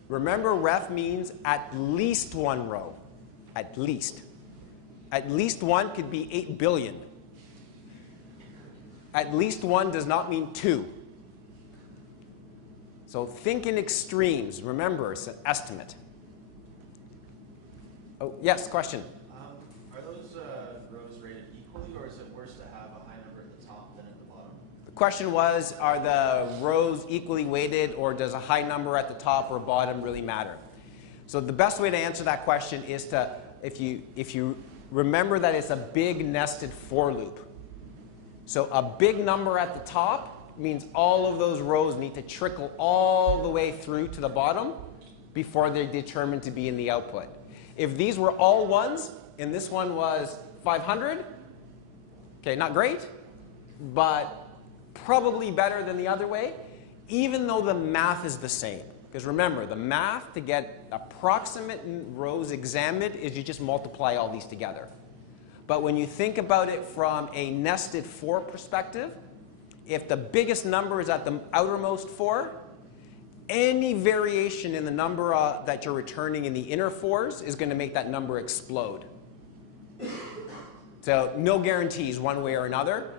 remember ref means at least 1 row. At least. At least 1 could be 8 billion. At least 1 does not mean 2. So think in extremes. Remember, it's an estimate. Oh, yes, question. Are those rows rated equally, or is it worse to have a high number at the top than at the bottom? The question was, are the rows equally weighted, or does a high number at the top or bottom really matter? So the best way to answer that question is to, if you remember that it's a big nested for loop. So a big number at the top means all of those rows need to trickle all the way through to the bottom before they're determined to be in the output. If these were all 1s and this one was 500, okay, not great, but probably better than the other way, even though the math is the same. Because remember, the math to get approximate rows examined is you just multiply all these together. But when you think about it from a nested for perspective, if the biggest number is at the outermost 4, any variation in the number that you're returning in the inner 4s is going to make that number explode. So no guarantees one way or another,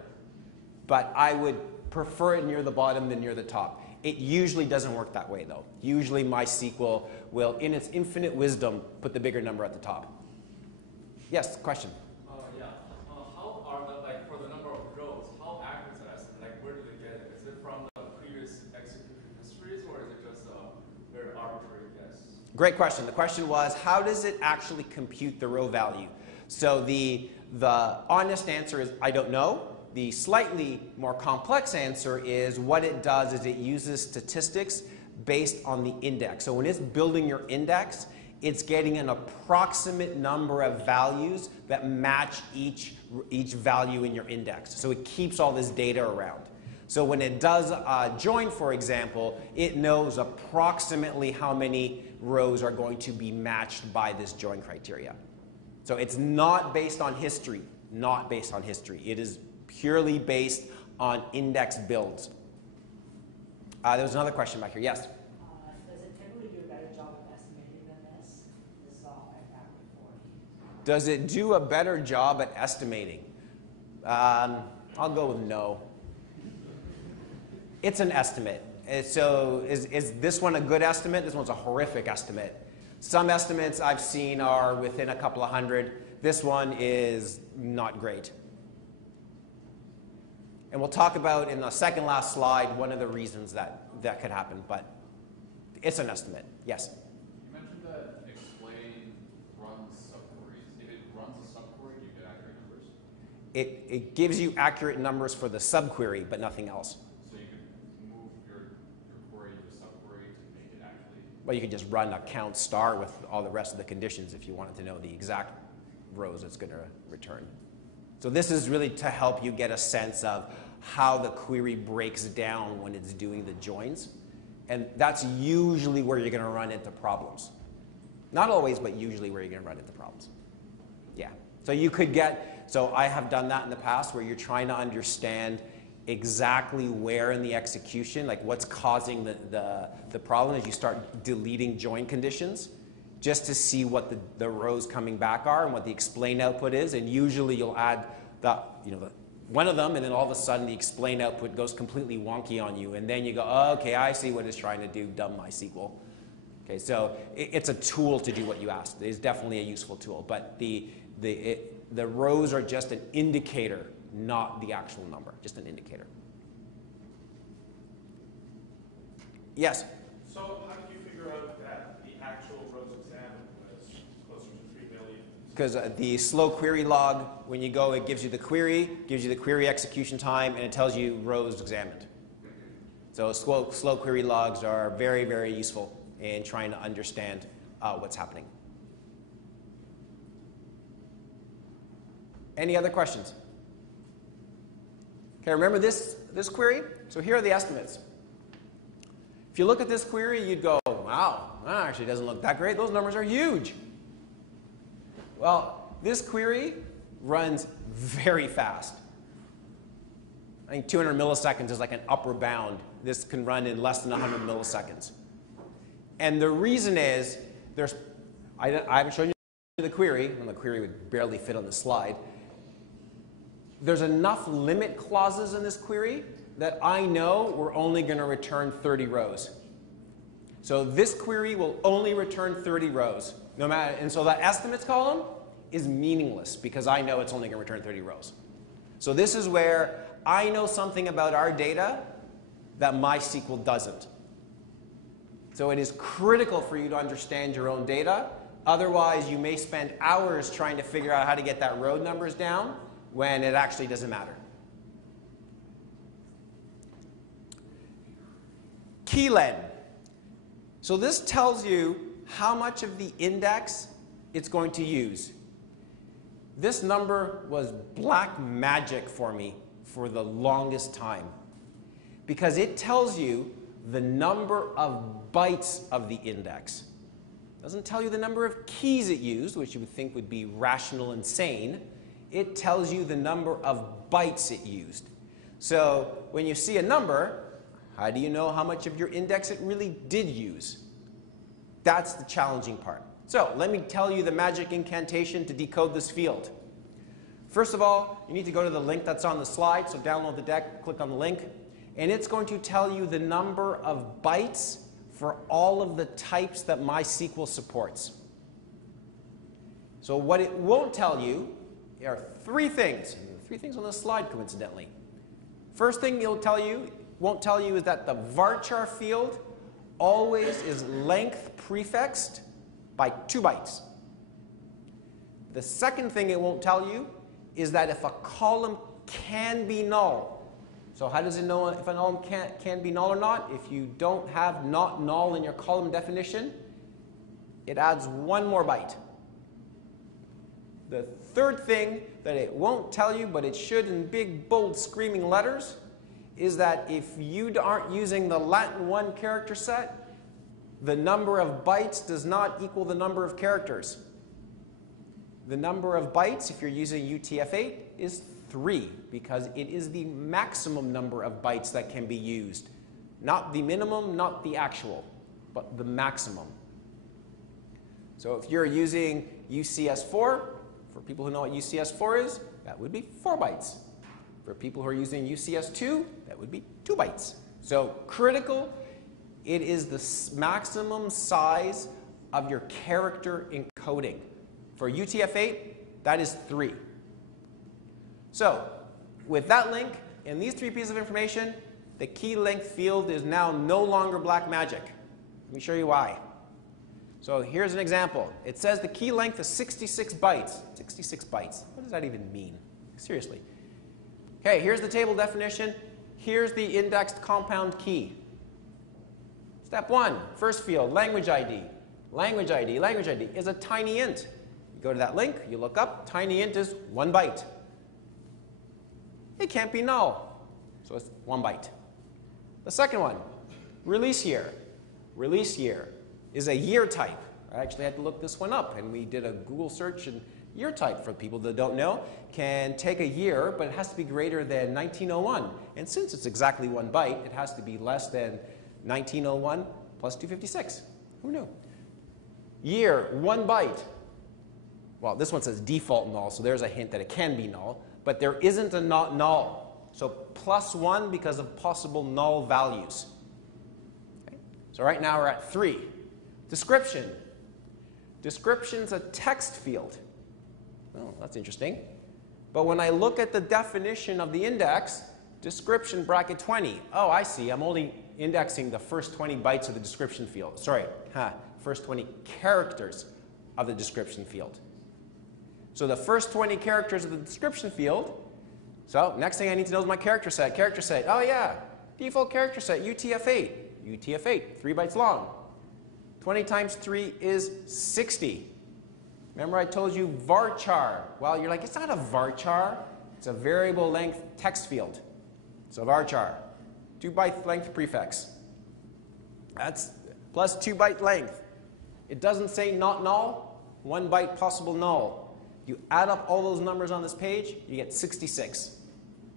but I would prefer it near the bottom than near the top. It usually doesn't work that way, though. Usually MySQL will, in its infinite wisdom, put the bigger number at the top. Yes, question? How are the, like, for the number of rows, how accurate is that estimate? Like, where do they get it? Is it from the previous execution histories, or is it just a very arbitrary guess? Great question. The question was, how does it actually compute the row value? So the honest answer is, I don't know. The slightly more complex answer is what it does is it uses statistics based on the index. So when it's building your index, it's getting an approximate number of values that match each value in your index. So it keeps all this data around. So when it does a join, for example, it knows approximately how many rows are going to be matched by this join criteria. So it's not based on history, not based on history. It is purely based on index builds. There was another question back here. Yes? Does it typically do a better job of estimating than this? This is all I've had before. Does it do a better job at estimating? I'll go with no. It's an estimate. So is this one a good estimate? This one's a horrific estimate. Some estimates I've seen are within a couple of hundred. This one is not great. And we'll talk about in the second last slide one of the reasons that could happen, but it's an estimate. Yes? You mentioned that explain runs subqueries. If it runs a subquery, do you get accurate numbers? It gives you accurate numbers for the subquery, but nothing else. So you could move your query to a subquery to make it actually... Well, you could just run a count star with all the rest of the conditions if you wanted to know the exact rows it's going to return. So this is really to help you get a sense of how the query breaks down when it's doing the joins. And that's usually where you're going to run into problems. Not always, but usually where you're going to run into problems. Yeah. So you could get, so I have done that in the past where you're trying to understand exactly where in the execution, like what's causing the problem as you start deleting join conditions, just to see what the rows coming back are and what the explain output is. And usually you'll add one of them, and then all of a sudden the explain output goes completely wonky on you. And then you go, oh, okay, I see what it's trying to do, dumb MySQL. Okay, so it's a tool to do what you asked. It is definitely a useful tool. But the rows are just an indicator, not the actual number, just an indicator. Yes? So how did you figure out that the actual rows examined was closer to 3 million? Because the slow query log, when you go, it gives you the query execution time, and it tells you rows examined. So slow query logs are very, very useful in trying to understand what's happening. Any other questions? Okay, remember this query? So here are the estimates. If you look at this query, you'd go, wow, that actually doesn't look that great. Those numbers are huge. Well, this query runs very fast. I think 200 milliseconds is like an upper bound. This can run in less than 100 milliseconds. And the reason is, I haven't shown you the query, and the query would barely fit on the slide. There's enough limit clauses in this query that I know we're only going to return 30 rows. So this query will only return 30 rows. No matter, and so the estimates column is meaningless because I know it's only going to return 30 rows. So this is where I know something about our data that MySQL doesn't. So it is critical for you to understand your own data. Otherwise, you may spend hours trying to figure out how to get that row numbers down when it actually doesn't matter. Keylen. So this tells you how much of the index it's going to use. This number was black magic for me for the longest time because it tells you the number of bytes of the index. It doesn't tell you the number of keys it used, which you would think would be rational and sane. It tells you the number of bytes it used. So when you see a number, how do you know how much of your index it really did use? That's the challenging part. So let me tell you the magic incantation to decode this field. First of all, you need to go to the link that's on the slide. So download the deck, click on the link, and it's going to tell you the number of bytes for all of the types that MySQL supports. So what it won't tell you are three things. Three things on this slide, coincidentally. First thing won't tell you is that the varchar field always is length prefixed by 2 bytes. The second thing it won't tell you is that if a column can be null. So how does it know if a column can be null or not? If you don't have not null in your column definition, it adds 1 more byte. The third thing that it won't tell you, but it should in big, bold, screaming letters, is that if you aren't using the Latin 1 character set, the number of bytes does not equal the number of characters. The number of bytes, if you're using UTF-8, is 3, because it is the maximum number of bytes that can be used. Not the minimum, not the actual, but the maximum. So if you're using UCS4, for people who know what UCS4 is, that would be 4 bytes. For people who are using UCS2, that would be 2 bytes. So critical, it is the maximum size of your character encoding. For UTF-8, that is 3. So with that link and these 3 pieces of information, the key length field is now no longer black magic. Let me show you why. So here's an example. It says the key length is 66 bytes. 66 bytes. What does that even mean? Seriously. Okay, here's the table definition. Here's the indexed compound key. Step 1, first field, language ID. Language ID, language ID is a tiny int. You go to that link, you look up, tiny int is 1 byte. it can't be null. So it's 1 byte. The second one, release year. Release year is a year type. I actually had to look this one up, and we did a Google search, and year type, for people that don't know, can take a year, but it has to be greater than 1901. And since it's exactly 1 byte, it has to be less than 1901 plus 256. Who knew? Year, 1 byte. Well, this one says default null, so there's a hint that it can be null, but there isn't a not null. So +1 because of possible null values. Okay. So right now we're at 3. Description. Description's a text field. Oh, that's interesting. But when I look at the definition of the index, description bracket 20. Oh, I see. I'm only indexing the first 20 bytes of the description field. Sorry, first 20 characters of the description field. So the first 20 characters of the description field. So next thing I need to know is my character set. Character set. Oh yeah, default character set, UTF-8. UTF-8, 3 bytes long. 20 times 3 is 60. Remember I told you varchar. Well, you're like, it's not a varchar. It's a variable length text field. So varchar, 2 byte length prefix. That's plus 2 byte length. It doesn't say not null, 1 byte possible null. You add up all those numbers on this page, you get 66.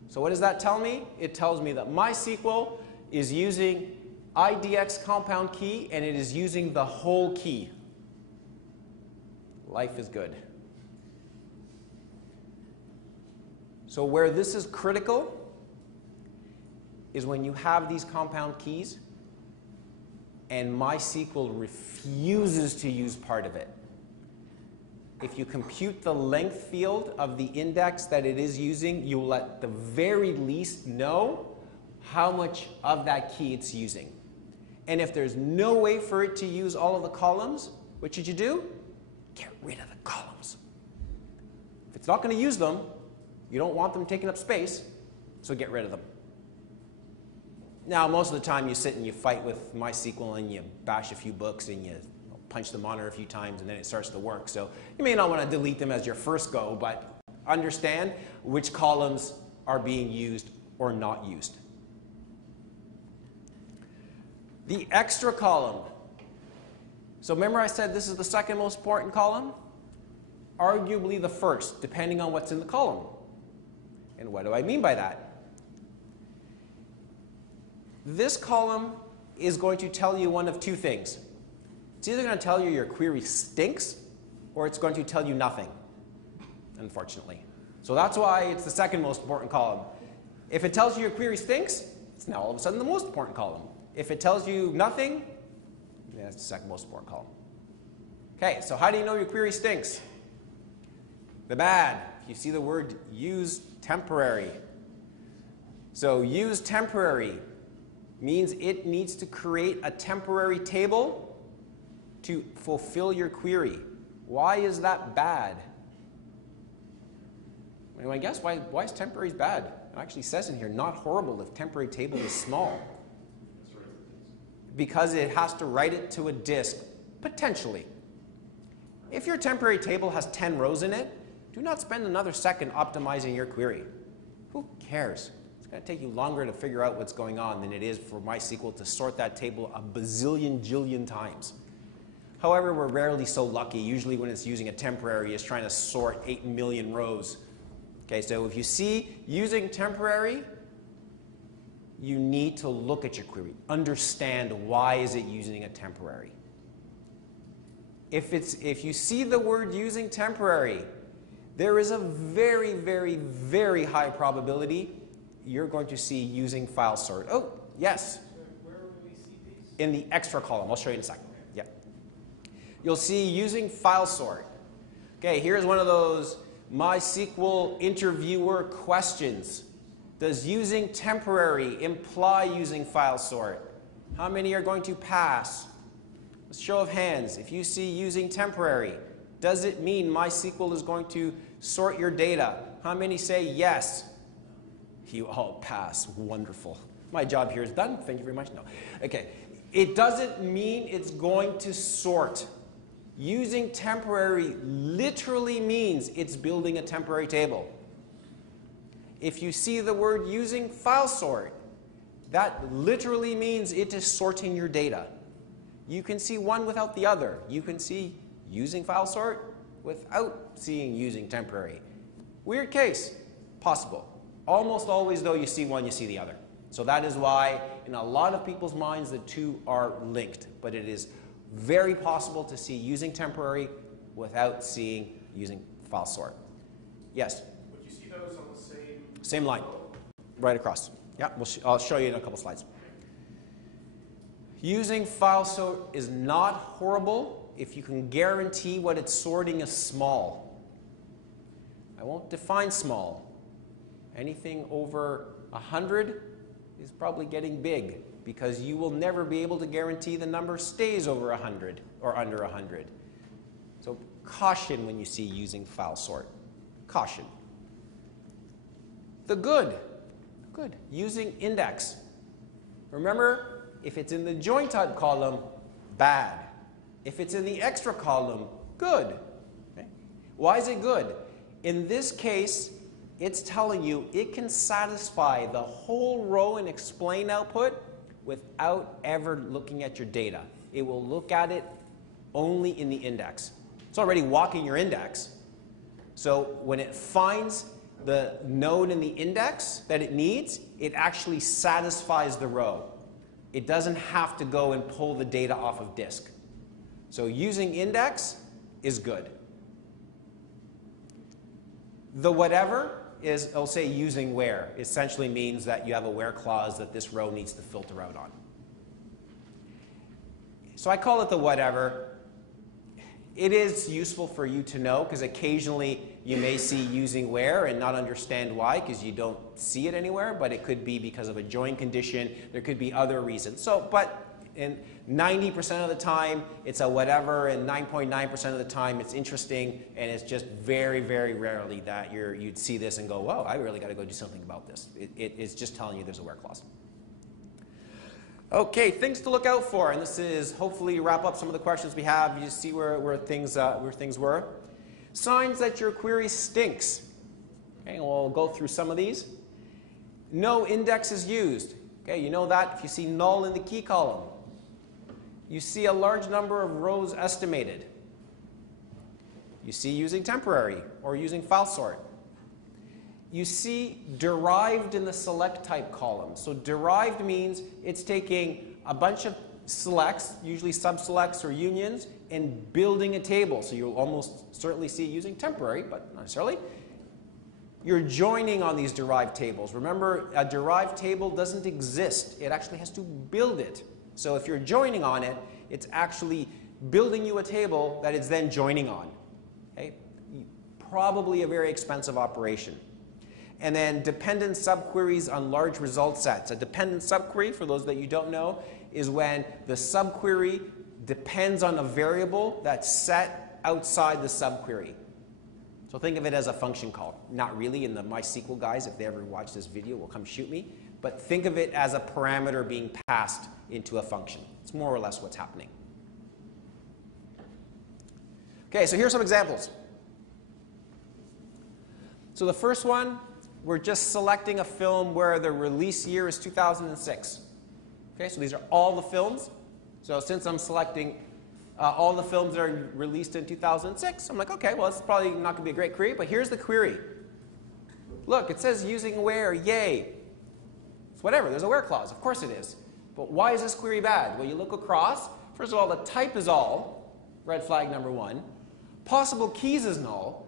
So what does that tell me? It tells me that MySQL is using IDX compound key, and it is using the whole key. Life is good. So where this is critical is when you have these compound keys and MySQL refuses to use part of it. If you compute the length field of the index that it is using, you will at the very least know how much of that key it's using. And if there's no way for it to use all of the columns, what should you do? Get rid of the columns. If it's not going to use them, you don't want them taking up space, so get rid of them. Now, most of the time you sit and you fight with MySQL and you bash a few books and you punch the monitor a few times and then it starts to work. So you may not want to delete them as your first go, but understand which columns are being used or not used. The extra column. So remember I said this is the second most important column? Arguably the first, depending on what's in the column. And what do I mean by that? This column is going to tell you one of two things. It's either going to tell you your query stinks, or it's going to tell you nothing, unfortunately. So that's why it's the second most important column. If it tells you your query stinks, it's now all of a sudden the most important column. If it tells you nothing, that's the second most important column. Okay, so how do you know your query stinks? The bad. You see the word use temporary. So use temporary means it needs to create a temporary table to fulfill your query. Why is that bad? Anyone guess why is temporary bad? It actually says in here, not horrible if temporary table is small. Because it has to write it to a disk, potentially. If your temporary table has 10 rows in it, do not spend another second optimizing your query. Who cares? It's going to take you longer to figure out what's going on than it is for MySQL to sort that table a bazillion jillion times. However, we're rarely so lucky. Usually when it's using a temporary, it's trying to sort 8 million rows. Okay, so if you see using temporary, you need to look at your query. Understand why is it using a temporary. If you see the word using temporary, there is a very, very, very high probability you're going to see using file sort. Oh, yes? Where will we see these? In the extra column. I'll show you in a second. Yeah. You'll see using file sort. Okay, here's one of those MySQL interviewer questions. Does using temporary imply using file sort? How many are going to pass? A show of hands. If you see using temporary, does it mean MySQL is going to sort your data? How many say yes? You all pass. Wonderful. My job here is done. Thank you very much. No. Okay. It doesn't mean it's going to sort. Using temporary literally means it's building a temporary table. If you see the word using file sort, that literally means it is sorting your data. You can see one without the other. You can see using file sort without seeing using temporary. Weird case, possible. Almost always, though, you see one, you see the other. So that is why, in a lot of people's minds, the two are linked. But it is very possible to see using temporary without seeing using file sort. Yes? But you see those on the same line, right across. Yeah, I'll show you in a couple slides. Using file sort is not horrible if you can guarantee what it's sorting is small. I won't define small. Anything over 100 is probably getting big, because you will never be able to guarantee the number stays over 100 or under 100. So caution when you see using file sort. Caution. The good, using index. Remember, if it's in the join type column, bad. If it's in the extra column, good. Okay? Why is it good? In this case, it's telling you it can satisfy the whole row and explain output without ever looking at your data. It will look at it only in the index. It's already walking your index. So when it finds the node in the index that it needs, it actually satisfies the row. It doesn't have to go and pull the data off of disk. So using index is good. The whatever is, I'll say using where. It essentially means that you have a where clause that this row needs to filter out on. So I call it the whatever. It is useful for you to know, because occasionally you may see using where and not understand why, because you don't see it anywhere, but it could be because of a join condition. There could be other reasons. So, but in 90% of the time, it's a whatever, and 9.9% of the time, it's interesting, and it's just very, very rarely that you'd see this and go, whoa, I really got to go do something about this. It's just telling you there's a where clause. Okay, things to look out for, and this is hopefully wrap up some of the questions we have. You just see where things were. Signs that your query stinks. Okay, we'll go through some of these. No index is used. Okay, you know that if you see null in the key column. You see a large number of rows estimated. You see using temporary or using file sort. You see derived in the select type column. So derived means it's taking a bunch of selects, usually subselects or unions, and building a table. So you'll almost certainly see using temporary, but not necessarily. You're joining on these derived tables. Remember, a derived table doesn't exist. It actually has to build it. So if you're joining on it, it's actually building you a table that it's then joining on. Okay? Probably a very expensive operation. And then dependent subqueries on large result sets. A dependent subquery, for those that you don't know, is when the subquery depends on a variable that's set outside the subquery. So think of it as a function call. Not really, and the Mysql guys, if they ever watch this video, will come shoot me. But think of it as a parameter being passed into a function. It's more or less what's happening. Okay, so here's some examples. So the first one, we're just selecting a film where the release year is 2006. Okay, so these are all the films. So since I'm selecting all the films that are released in 2006, I'm like, okay, well, it's probably not going to be a great query, but here's the query. Look, it says using where, yay. It's whatever, there's a where clause, of course it is. But why is this query bad? Well, you look across. First of all, the type is all, red flag number 1. Possible keys is null,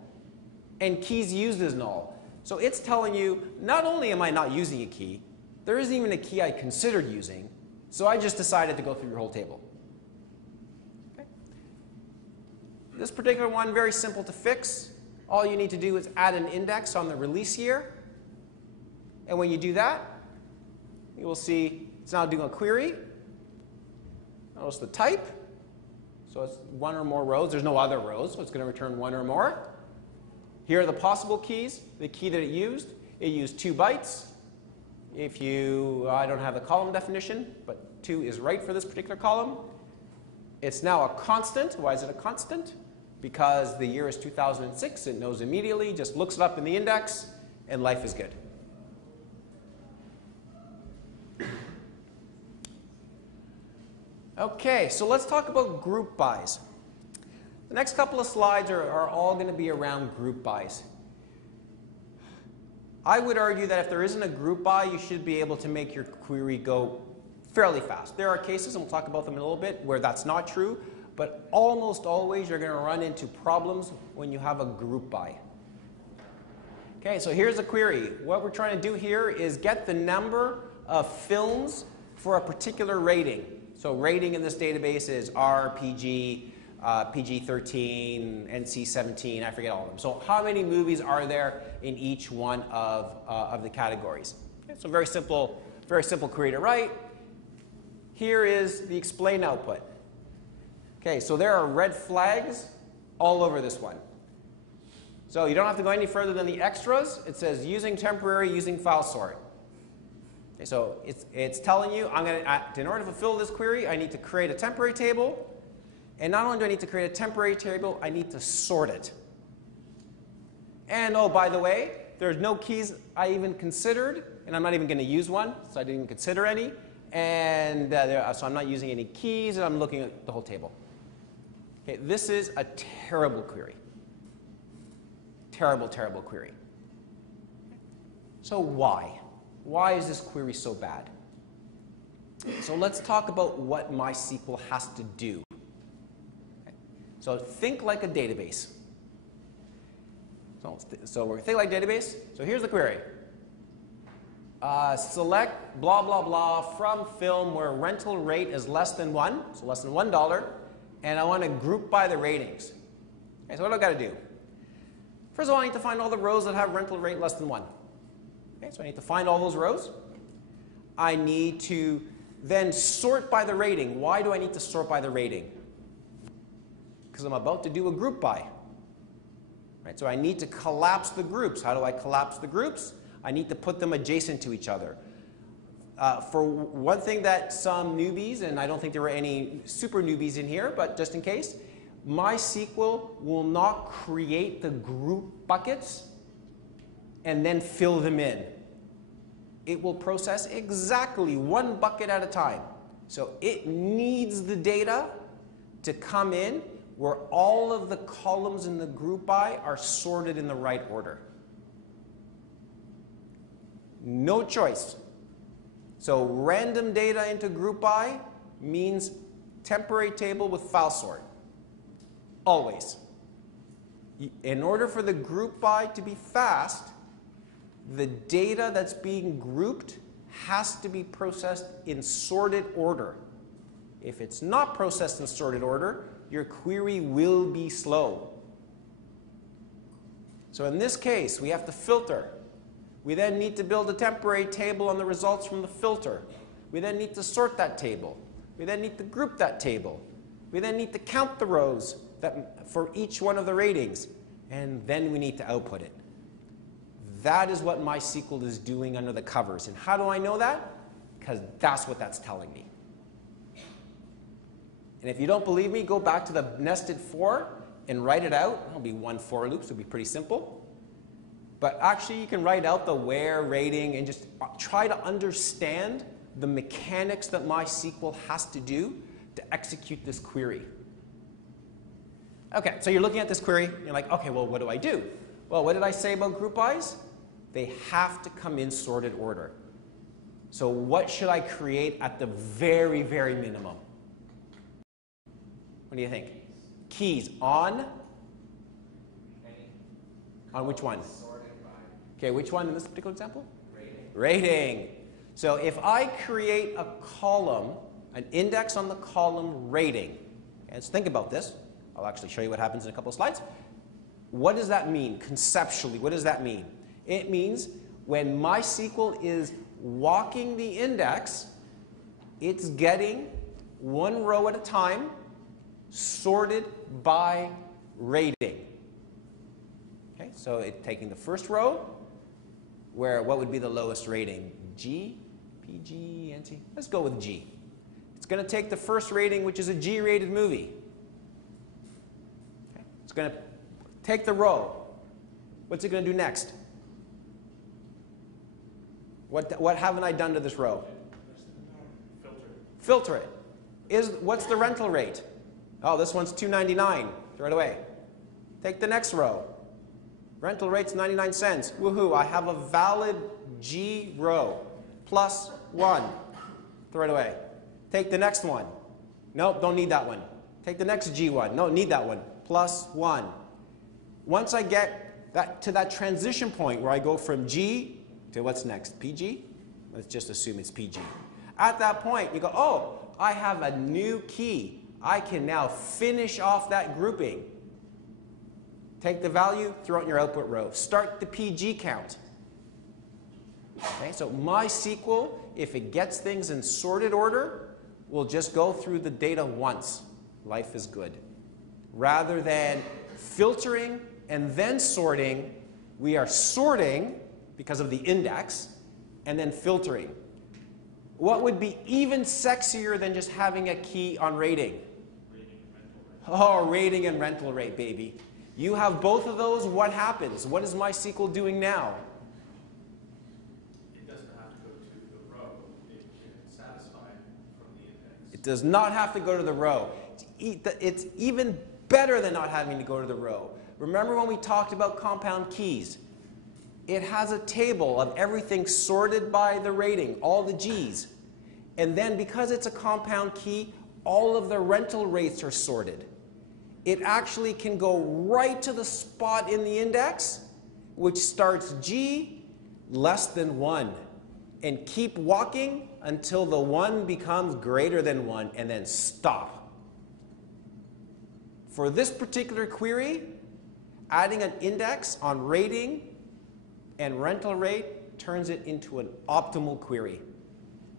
and keys used is null. So it's telling you, not only am I not using a key, there isn't even a key I considered using, so I just decided to go through your whole table. Okay. This particular one, very simple to fix. All you need to do is add an index on the release year. And when you do that, you will see it's now doing a query. Notice the type. So it's one or more rows. There's no other rows, so it's going to return one or more. Here are the possible keys. The key that it used 2 bytes. If I don't have the column definition, but 2 is right for this particular column. It's now a constant. Why is it a constant? Because the year is 2006. It knows immediately, just looks it up in the index, and life is good. Okay, so let's talk about group bys. The next couple of slides are all going to be around group bys. I would argue that if there isn't a group by, you should be able to make your query go fairly fast. There are cases, and we'll talk about them in a little bit, where that's not true, but almost always you're going to run into problems when you have a group by. Okay, so here's a query. What we're trying to do here is get the number of films for a particular rating. So rating in this database is R, PG, PG-13, NC-17, I forget all of them. So how many movies are there in each one of the categories? Okay, so very simple query to write. Here is the explain output. Okay, so there are red flags all over this one. So you don't have to go any further than the extras. It says using temporary, using file sort. Okay, so it's telling you, in order to fulfill this query, I need to create a temporary table. And not only do I need to create a temporary table, I need to sort it. And oh, by the way, there's no keys I even considered, and I'm not even going to use one, so I didn't even consider any. And so I'm not using any keys, and I'm looking at the whole table. Okay, this is a terrible query. Terrible, terrible query. So why? Why is this query so bad? So let's talk about what MySQL has to do. So think like a database. So we're thinking like database. So here's the query. Select blah, blah, blah from film where rental rate is less than 1, so less than $1, and I want to group by the ratings. Okay, so what do I got to do? First of all, I need to find all the rows that have rental rate less than 1. Okay, so I need to find all those rows. I need to then sort by the rating. Why do I need to sort by the rating? Because I'm about to do a group by. Right, so I need to collapse the groups. How do I collapse the groups? I need to put them adjacent to each other. For one thing that some newbies, and I don't think there were any super newbies in here, but just in case, MySQL will not create the group buckets and then fill them in. It will process exactly one bucket at a time. So it needs the data to come in where all of the columns in the group by are sorted in the right order. No choice. So random data into group by means temporary table with file sort. Always. In order for the group by to be fast, the data that's being grouped has to be processed in sorted order. If it's not processed in sorted order, your query will be slow. So in this case, we have to filter. We then need to build a temporary table on the results from the filter. We then need to sort that table. We then need to group that table. We then need to count the rows for each one of the ratings. And then we need to output it. That is what MySQL is doing under the covers. And how do I know that? Because that's what that's telling me. And if you don't believe me, go back to the nested for and write it out. It'll be one for loop, so it'll be pretty simple. But actually, you can write out the where rating and just try to understand the mechanics that MySQL has to do to execute this query. Okay, so you're looking at this query, and you're like, okay, well, what do I do? Well, what did I say about group bys? They have to come in sorted order. So what should I create at the very, very minimum? What do you think? Keys on? On which one? Okay, which one in this particular example? Rating. So if I create a column, an index on the column rating, and think about this. I'll actually show you what happens in a couple of slides. What does that mean conceptually? What does that mean? It means when MySQL is walking the index, it's getting one row at a time, sorted by rating. Okay, so it's taking the first row, where what would be the lowest rating? G, PG, NC? Let's go with G. It's going to take the first rating, which is a G-rated movie. Okay, it's going to take the row. What's it going to do next? What haven't I done to this row? Filter. Filter it. what's the rental rate? Oh, this one's $2.99. Throw it away. Take the next row. Rental rate's 99 cents. Woohoo, I have a valid G row. Plus 1. Throw it away. Take the next one. Nope, don't need that one. Take the next G one. No, need that one. Plus 1. Once I get to that transition point where I go from G to what's next? PG? Let's just assume it's PG. At that point, you go, oh, I have a new key. I can now finish off that grouping. Take the value, throw it in your output row. Start the PG count. Okay, so MySQL, if it gets things in sorted order, will just go through the data once. Life is good. Rather than filtering and then sorting, we are sorting because of the index and then filtering. What would be even sexier than just having a key on rating? Oh, rating and rental rate, baby. You have both of those, what happens? What is MySQL doing now? It doesn't have to go to the row. It can satisfy from the index. It does not have to go to the row. It's even better than not having to go to the row. Remember when we talked about compound keys? It has a table of everything sorted by the rating, all the G's. And then because it's a compound key, all of the rental rates are sorted. It actually can go right to the spot in the index, which starts G less than 1, and keep walking until the 1 becomes greater than 1, and then stop. For this particular query, adding an index on rating and rental rate turns it into an optimal query.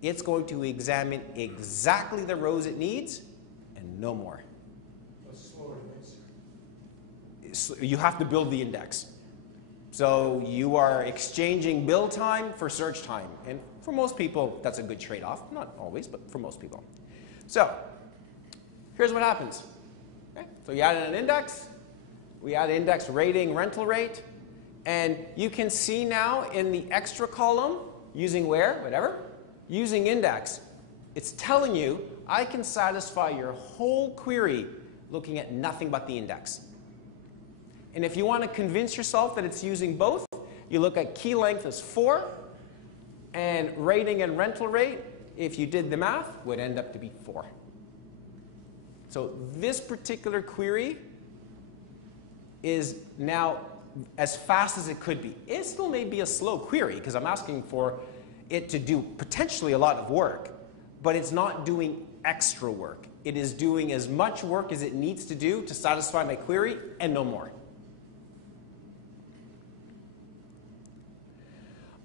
It's going to examine exactly the rows it needs and no more. You have to build the index. So you are exchanging build time for search time. And for most people, that's a good trade-off. Not always, but for most people. So here's what happens. Okay? So you added an index. We add index rating, rental rate. And you can see now in the extra column, using where, whatever, using index, it's telling you I can satisfy your whole query looking at nothing but the index. And if you want to convince yourself that it's using both, you look at key length as 4, and rating and rental rate, if you did the math, would end up to be 4. So this particular query is now as fast as it could be. It still may be a slow query because I'm asking for it to do potentially a lot of work, but it's not doing extra work. It is doing as much work as it needs to do to satisfy my query and no more.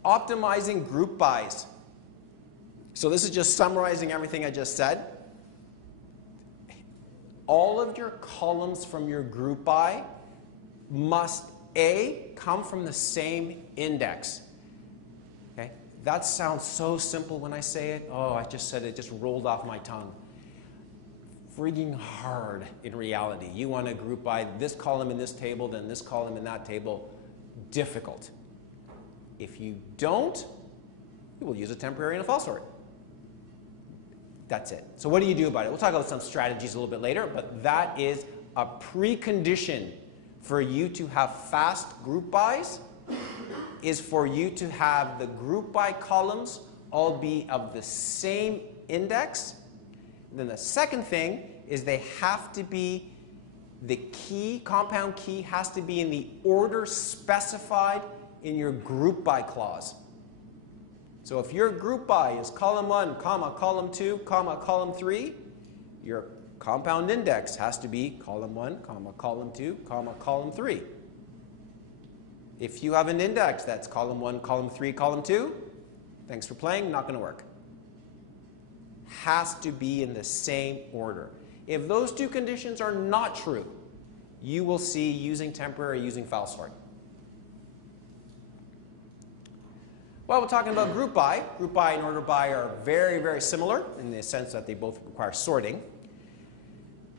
Optimizing group bys. So this is just summarizing everything I just said. All of your columns from your group by must A, come from the same index. Okay? That sounds so simple when I say it. Oh, I just said it, just rolled off my tongue. Frigging hard in reality. You want to group by this column in this table, then this column in that table. Difficult. If you don't, you will use a temporary and a false sort. That's it. So what do you do about it? We'll talk about some strategies a little bit later, but that is a precondition for you to have fast group bys, is for you to have the group by columns all be of the same index. And then the second thing is they have to be, the key, compound key, has to be in the order specified in your group by clause. So if your group by is column 1, comma, column 2, comma, column 3, your compound index has to be column 1, comma, column 2, comma, column 3. If you have an index that's column 1, column 3, column 2, thanks for playing, not going to work. Has to be in the same order. If those two conditions are not true, you will see using temporary, using file sort. Well, we're talking about group by. Group by and order by are very, very similar in the sense that they both require sorting.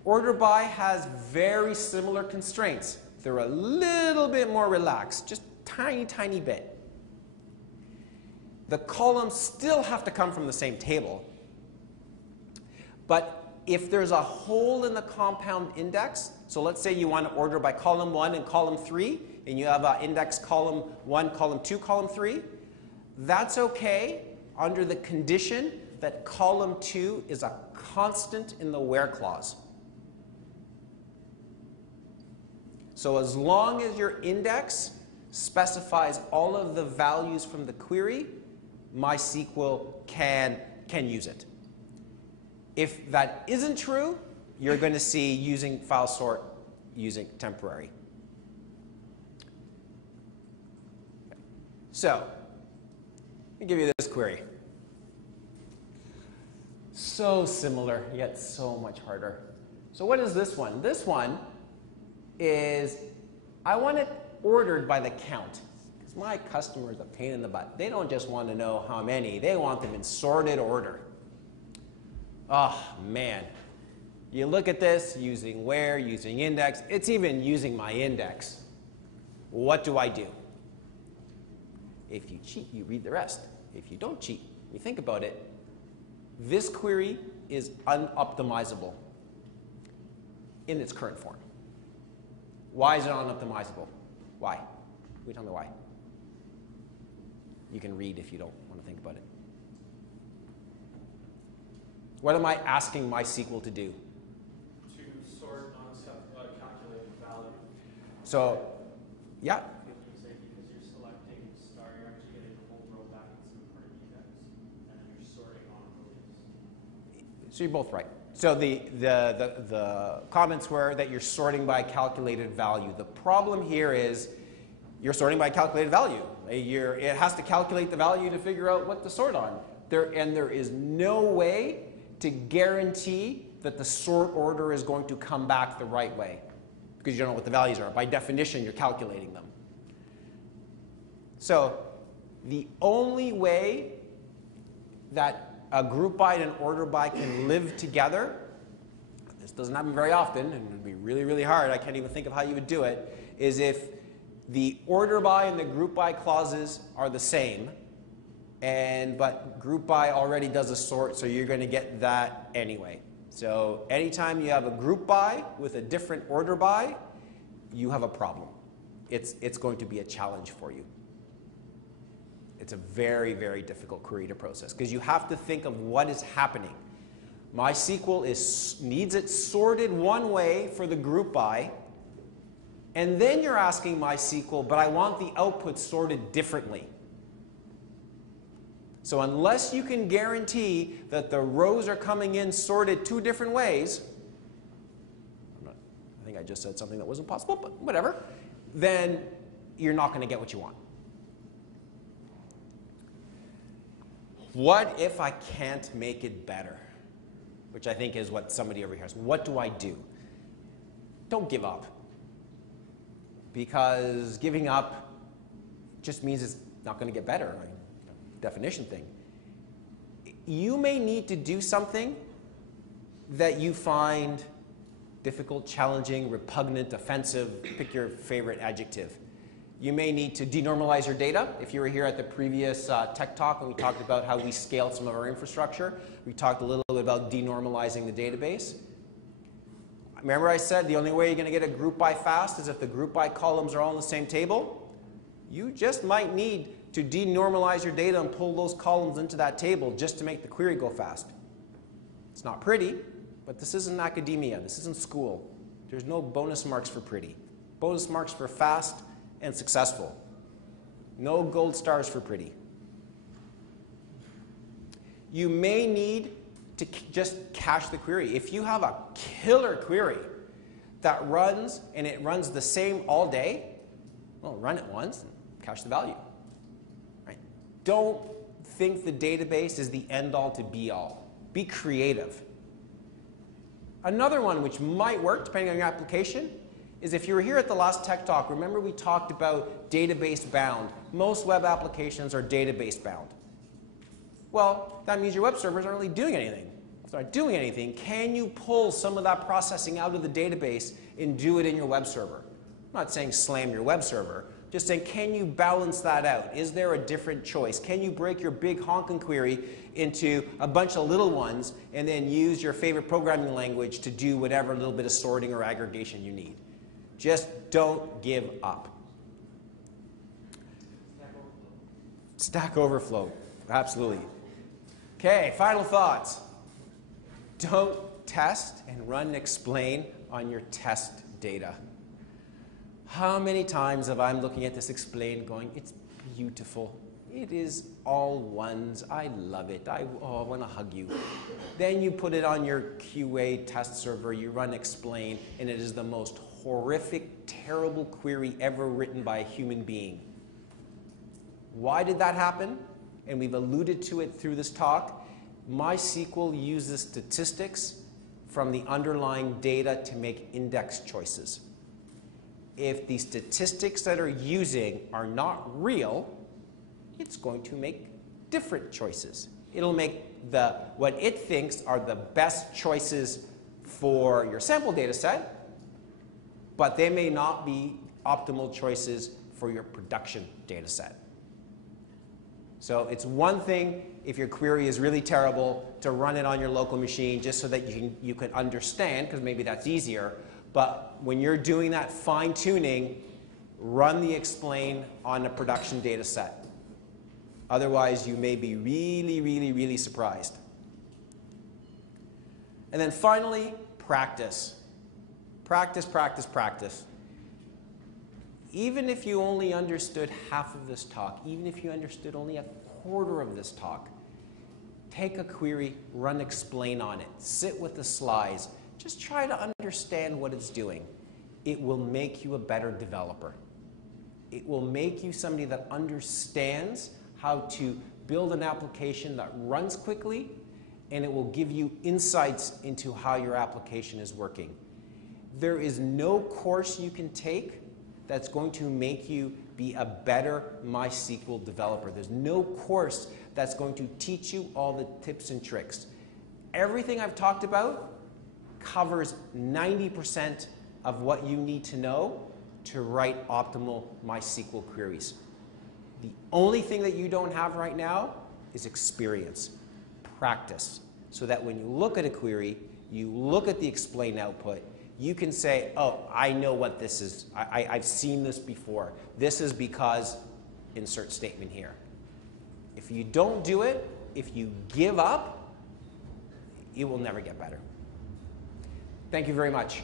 Order by has very similar constraints. They're a little bit more relaxed, just tiny, tiny bit. The columns still have to come from the same table, but if there's a hole in the compound index, so let's say you want to order by column 1 and column 3, and you have an index column 1, column 2, column 3, that's okay under the condition that column 2 is a constant in the where clause. So as long as your index specifies all of the values from the query, MySQL can use it. If that isn't true, you're going to see using file sort using temporary. So let me give you this query. So similar, yet so much harder. So what is this one? This one is, I want it ordered by the count. Because my customer is a pain in the butt. They don't just want to know how many. They want them in sorted order. Oh, man. You look at this, using where, using index. It's even using my index. What do I do? If you cheat, you read the rest. If you don't cheat, you think about it. This query is unoptimizable in its current form. Why is it unoptimizable? Why? Can you tell me why? You can read if you don't want to think about it. What am I asking MySQL to do? To sort calculated value. So, yeah. Because you're selecting star, you're actually getting the whole row back in some part of index, and then you're sorting on rows. So you're both right. So the comments were that you're sorting by calculated value. The problem here is you're sorting by calculated value. It has to calculate the value to figure out what to sort on. There is no way to guarantee that the sort order is going to come back the right way because you don't know what the values are. By definition, you're calculating them. So the only way that a group by and an order by can live together, this doesn't happen very often, and it would be really, really hard, I can't even think of how you would do it, is if the order by and the group by clauses are the same, but group by already does a sort, so you're going to get that anyway. So anytime you have a group by with a different order by, you have a problem. It's going to be a challenge for you. It's a very, very difficult query to process because you have to think of what is happening. MySQL needs it sorted one way for the group by, and then you're asking MySQL, but I want the output sorted differently. So unless you can guarantee that the rows are coming in sorted two different ways, I think I just said something that wasn't possible, but whatever, then you're not going to get what you want. What if I can't make it better? Which I think is what somebody over here has. What do I do? Don't give up. Because giving up just means it's not going to get better. Definition thing. You may need to do something that you find difficult, challenging, repugnant, offensive, pick your favorite adjective. You may need to denormalize your data. If you were here at the previous tech talk when we talked about how we scaled some of our infrastructure, we talked a little bit about denormalizing the database. Remember I said the only way you're going to get a group by fast is if the group by columns are all in the same table? You just might need to denormalize your data and pull those columns into that table just to make the query go fast. It's not pretty, but this isn't academia. This isn't school. There's no bonus marks for pretty. Bonus marks for fast and successful. No gold stars for pretty. You may need to just cache the query. If you have a killer query that runs and it runs the same all day, well, run it once and cache the value. Right? Don't think the database is the end-all to be-all. Be creative. Another one which might work, depending on your application, is if you were here at the last tech talk, remember we talked about database bound. Most web applications are database bound. Well, that means your web servers aren't really doing anything. If they're not doing anything, can you pull some of that processing out of the database and do it in your web server? I'm not saying slam your web server. Just saying, can you balance that out? Is there a different choice? Can you break your big honking query into a bunch of little ones and then use your favorite programming language to do whatever little bit of sorting or aggregation you need? Just don't give up. Stack Overflow, absolutely. Okay, final thoughts. Don't test and run and explain on your test data. How many times have I looking at this explain going, it's beautiful. It is all ones. I love it. I want to hug you. Then you put it on your QA test server, you run explain, and it is the most horrific, terrible query ever written by a human being. Why did that happen? And we've alluded to it through this talk. MySQL uses statistics from the underlying data to make index choices. If the statistics that are using are not real, it's going to make different choices. It'll make what it thinks are the best choices for your sample data set, but they may not be optimal choices for your production data set. So it's one thing if your query is really terrible to run it on your local machine just so that you can understand, because maybe that's easier. But when you're doing that fine-tuning, run the explain on a production data set. Otherwise, you may be really, really, really surprised. And then finally, practice. Practice, practice, practice. Even if you only understood half of this talk, even if you understood only a quarter of this talk, take a query, run explain on it, sit with the slides, just try to understand what it's doing. It will make you a better developer. It will make you somebody that understands how to build an application that runs quickly, and it will give you insights into how your application is working. There is no course you can take that's going to make you be a better MySQL developer. There's no course that's going to teach you all the tips and tricks. Everything I've talked about covers 90% of what you need to know to write optimal MySQL queries. The only thing that you don't have right now is experience, practice, so that when you look at a query, you look at the explain output, you can say, oh, I know what this is. I've seen this before. This is because insert statement here. If you don't do it, if you give up, you will never get better. Thank you very much.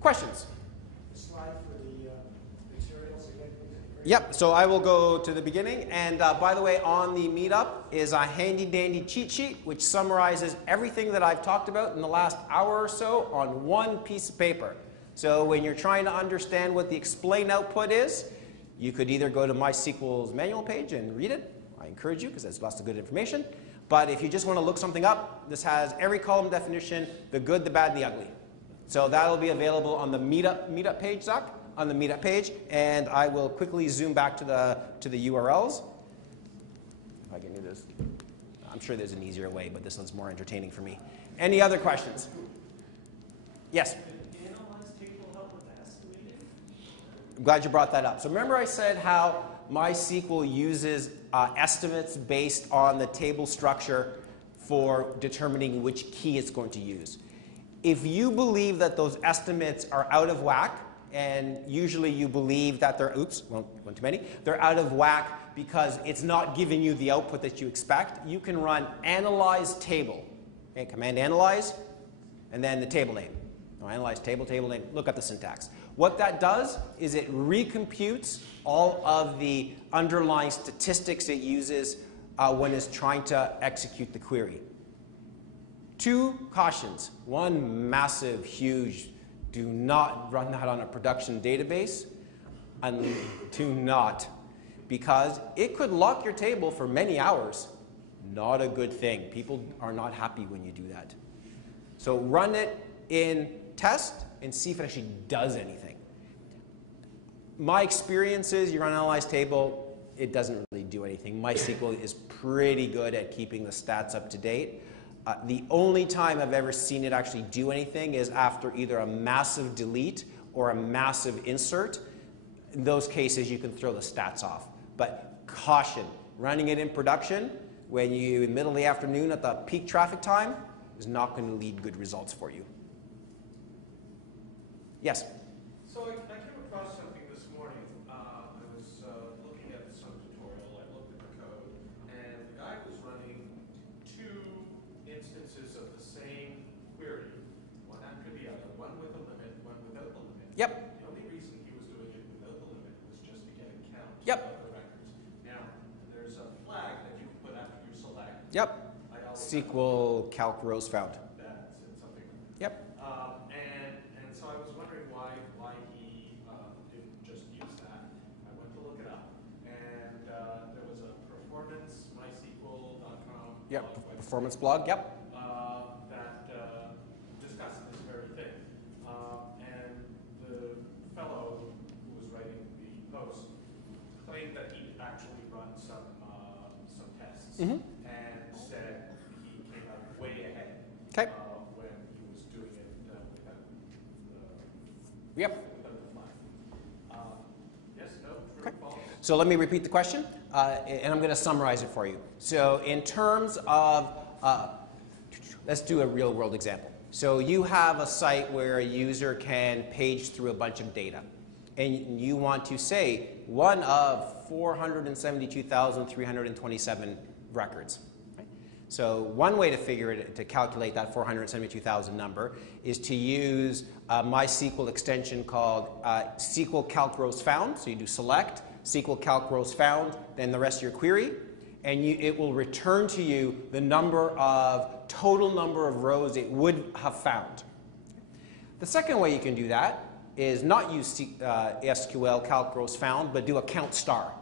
Questions? The slide for the materials again. Yep, so I will go to the beginning. And by the way, on the MeetUp is a handy dandy cheat sheet which summarizes everything that I've talked about in the last hour or so on one piece of paper. So when you're trying to understand what the explain output is, you could either go to MySQL's manual page and read it. I encourage you because there's lots of good information. But if you just want to look something up, this has every column definition, the good, the bad, and the ugly. So that'll be available on the MeetUp page, Zach, on the MeetUp page. And I will quickly zoom back to the URLs. If I can do this. I'm sure there's an easier way, but this one's more entertaining for me. Any other questions? Yes? I'm glad you brought that up. So remember I said how MySQL uses estimates based on the table structure for determining which key it's going to use. If you believe that those estimates are out of whack, and usually you believe that they're, oops, one too many, they're out of whack because it's not giving you the output that you expect, you can run analyze table. Okay, command analyze, and then the table name. Analyze table, table name, look up the syntax. What that does is it recomputes all of the underlying statistics it uses when it's trying to execute the query. Two cautions. One, massive, huge, do not run that on a production database. And do not, because it could lock your table for many hours. Not a good thing. People are not happy when you do that. So run it in test and see if it actually does anything. My experience is you run analyze table, it doesn't really do anything. MySQL is pretty good at keeping the stats up to date. The only time I've ever seen it actually do anything is after either a massive delete or a massive insert. In those cases, you can throw the stats off. But caution, running it in production when you, in the middle of the afternoon at the peak traffic time, is not going to lead good results for you. Yes? So I came across something this morning. I was looking at some tutorial. I looked at the code, and the guy was running 2 instances of the same query, one after the other, one with a limit, one without the limit. Yep. The only reason he was doing it without the limit was just to get a count Yep. of the records. Now, there's a flag that you put after you select. Yep. I always SQL calc rows found. that said something. Yep. And so I was wondering why he didn't just use that. I went to look it up, and there was a performance mysql.com. Yep. Performance blog. Yep. That discussed this very thing. And the fellow who was writing the post claimed that he actually run some tests Mm-hmm. and said he came out way ahead. Okay. When he was doing it without Yep. the flag. Yes, no, true, Okay. false? So let me repeat the question, and I'm going to summarize it for you. So in terms of, let's do a real world example. So you have a site where a user can page through a bunch of data, and you want to say one of 472,327 records. Right? So one way to calculate that 472,000 number is to use a MySQL extension called SQL calc rows found. So you do select, SQL calc rows found, then the rest of your query, and it will return to you the total number of rows it would have found. The second way you can do that is not use SQL calc rows found, but do a count star.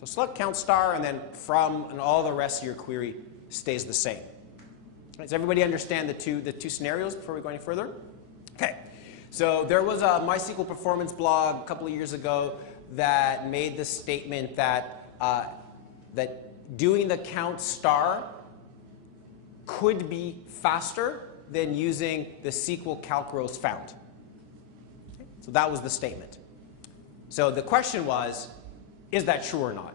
So select count star, and then from, and all the rest of your query stays the same. Does everybody understand the two scenarios before we go any further? Okay. So there was a MySQL performance blog a couple of years ago that made the statement that that doing the count star could be faster than using the SQL calc rows found. Okay. So that was the statement. So the question was, is that true or not?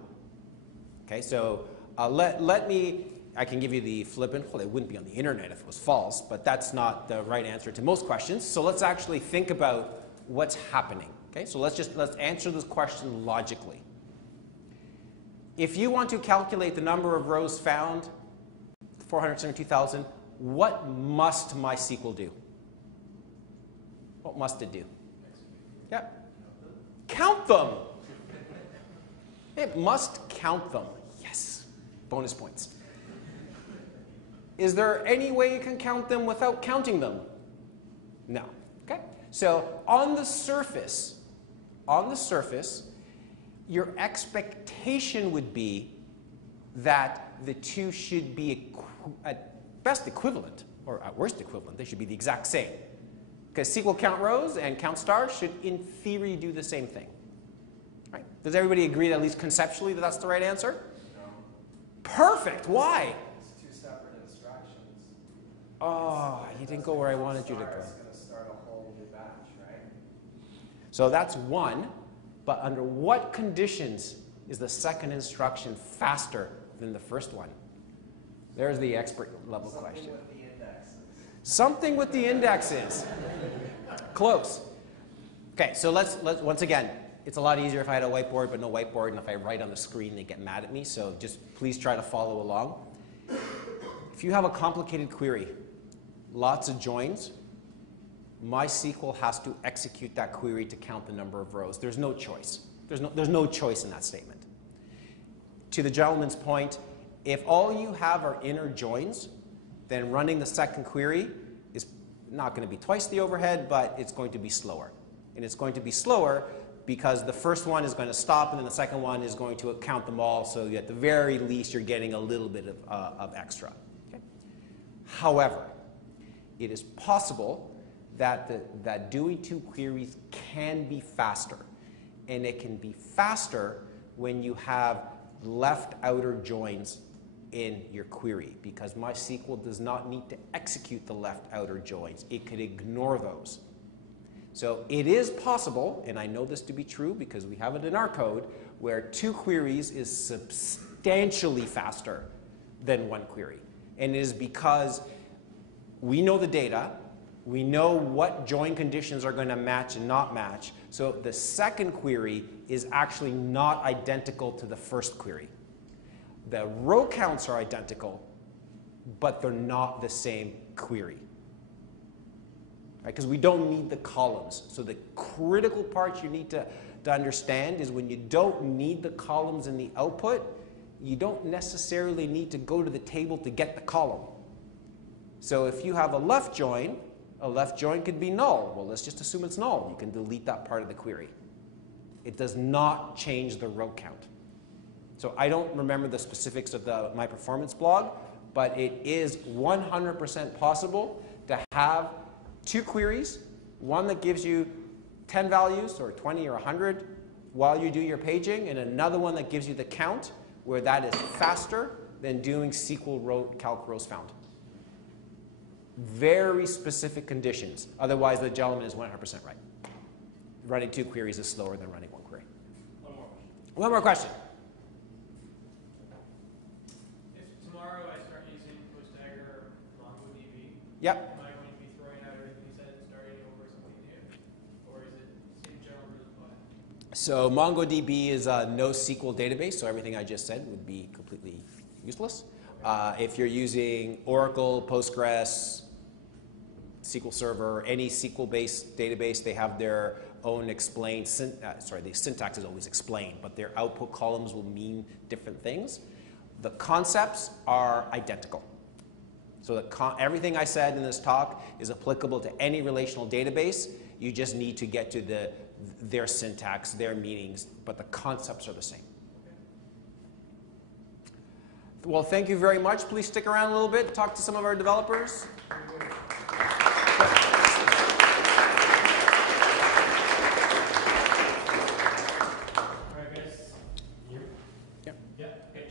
Okay, so I can give you the flippant, well, it wouldn't be on the internet if it was false, but that's not the right answer to most questions. So let's actually think about what's happening. Okay, so let's answer this question logically. If you want to calculate the number of rows found, 472,000, what must MySQL do? What must it do? Yeah. Count them. It must count them. Yes. Bonus points. Is there any way you can count them without counting them? No. Okay? So on the surface, your expectation would be that the two should be at best equivalent, or at worst equivalent. They should be the exact same. Because SQL count rows and count stars should, in theory, do the same thing. Right? Does everybody agree, at least conceptually, that that's the right answer? No. Perfect. Why? It's 2 separate instructions. Oh, you didn't go where I wanted you to go. It's going to start a whole new batch, right? So that's one. But under what conditions is the second instruction faster than the first one? There's the expert level question. Something with the indexes. Something with the indexes. Close. Okay, so let's once again, it's a lot easier if I had a whiteboard but no whiteboard, and if I write on the screen they get mad at me, so just please try to follow along. If you have a complicated query, lots of joins, MySQL has to execute that query to count the number of rows. There's no choice. There's no choice in that statement. To the gentleman's point, if all you have are inner joins, then running the second query is not going to be twice the overhead, but it's going to be slower. And it's going to be slower because the first one is going to stop, and then the second one is going to count them all, so at the very least you're getting a little bit of extra. Okay? However, it is possible that doing 2 queries can be faster. And it can be faster when you have left outer joins in your query, because MySQL does not need to execute the left outer joins. It could ignore those. So it is possible, and I know this to be true because we have it in our code, where 2 queries is substantially faster than 1 query. And it is because we know the data, we know what join conditions are going to match and not match, so the second query is actually not identical to the first query. The row counts are identical, but they're not the same query. Because we don't need the columns. So the critical part you need to understand is when you don't need the columns in the output, you don't necessarily need to go to the table to get the column. So if you have a left join could be null. Well, let's just assume it's null. You can delete that part of the query. It does not change the row count. So I don't remember the specifics of my performance blog, but it is 100% possible to have 2 queries, one that gives you 10 values or 20 or 100 while you do your paging, and another one that gives you the count, where that is faster than doing SQL calc rows found. Very specific conditions. Otherwise, the gentleman is 100% right. Running 2 queries is slower than running 1 query. One more question. If tomorrow I start using PostDagger or MongoDB, Yep. am I going to be throwing out everything you said and starting over something new? Or is it in general really fun? So MongoDB is a NoSQL database, so everything I just said would be completely useless. If you're using Oracle, Postgres, SQL Server, any SQL-based database, they have their own explained, the syntax is always explained, but their output columns will mean different things. The concepts are identical. So everything I said in this talk is applicable to any relational database. You just need to get to their syntax, their meanings, but the concepts are the same. Well, thank you very much. Please stick around a little bit, talk to some of our developers.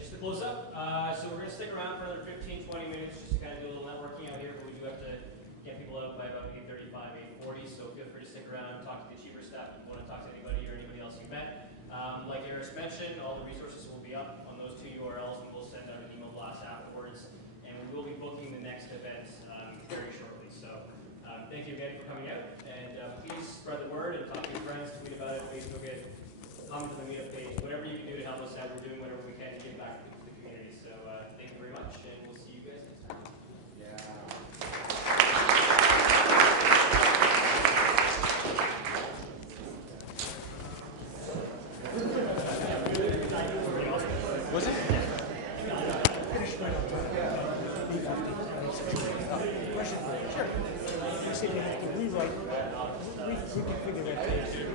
To close up, so we're going to stick around for another 15-20 minutes just to kind of do a little networking out here, but we do have to get people out by about 8:35, 8:40, so feel free to stick around and talk to the Achiever staff if you want to talk to anybody or anybody else you met. Like Aris mentioned, all the resources will be up on those 2 URLs, and we'll send out an email blast afterwards, and we will be booking the next event very shortly. So thank you again for coming out, and please spread the word and talk to your friends, tweet about it, Facebook it, comment on the MeetUp page, whatever you can do to help us out. We're doing whatever we can to give back to the community. So thank you very much, and we'll see you guys next time. Was it? Question. Sure. You said you have to rewrite, reconfigure that page.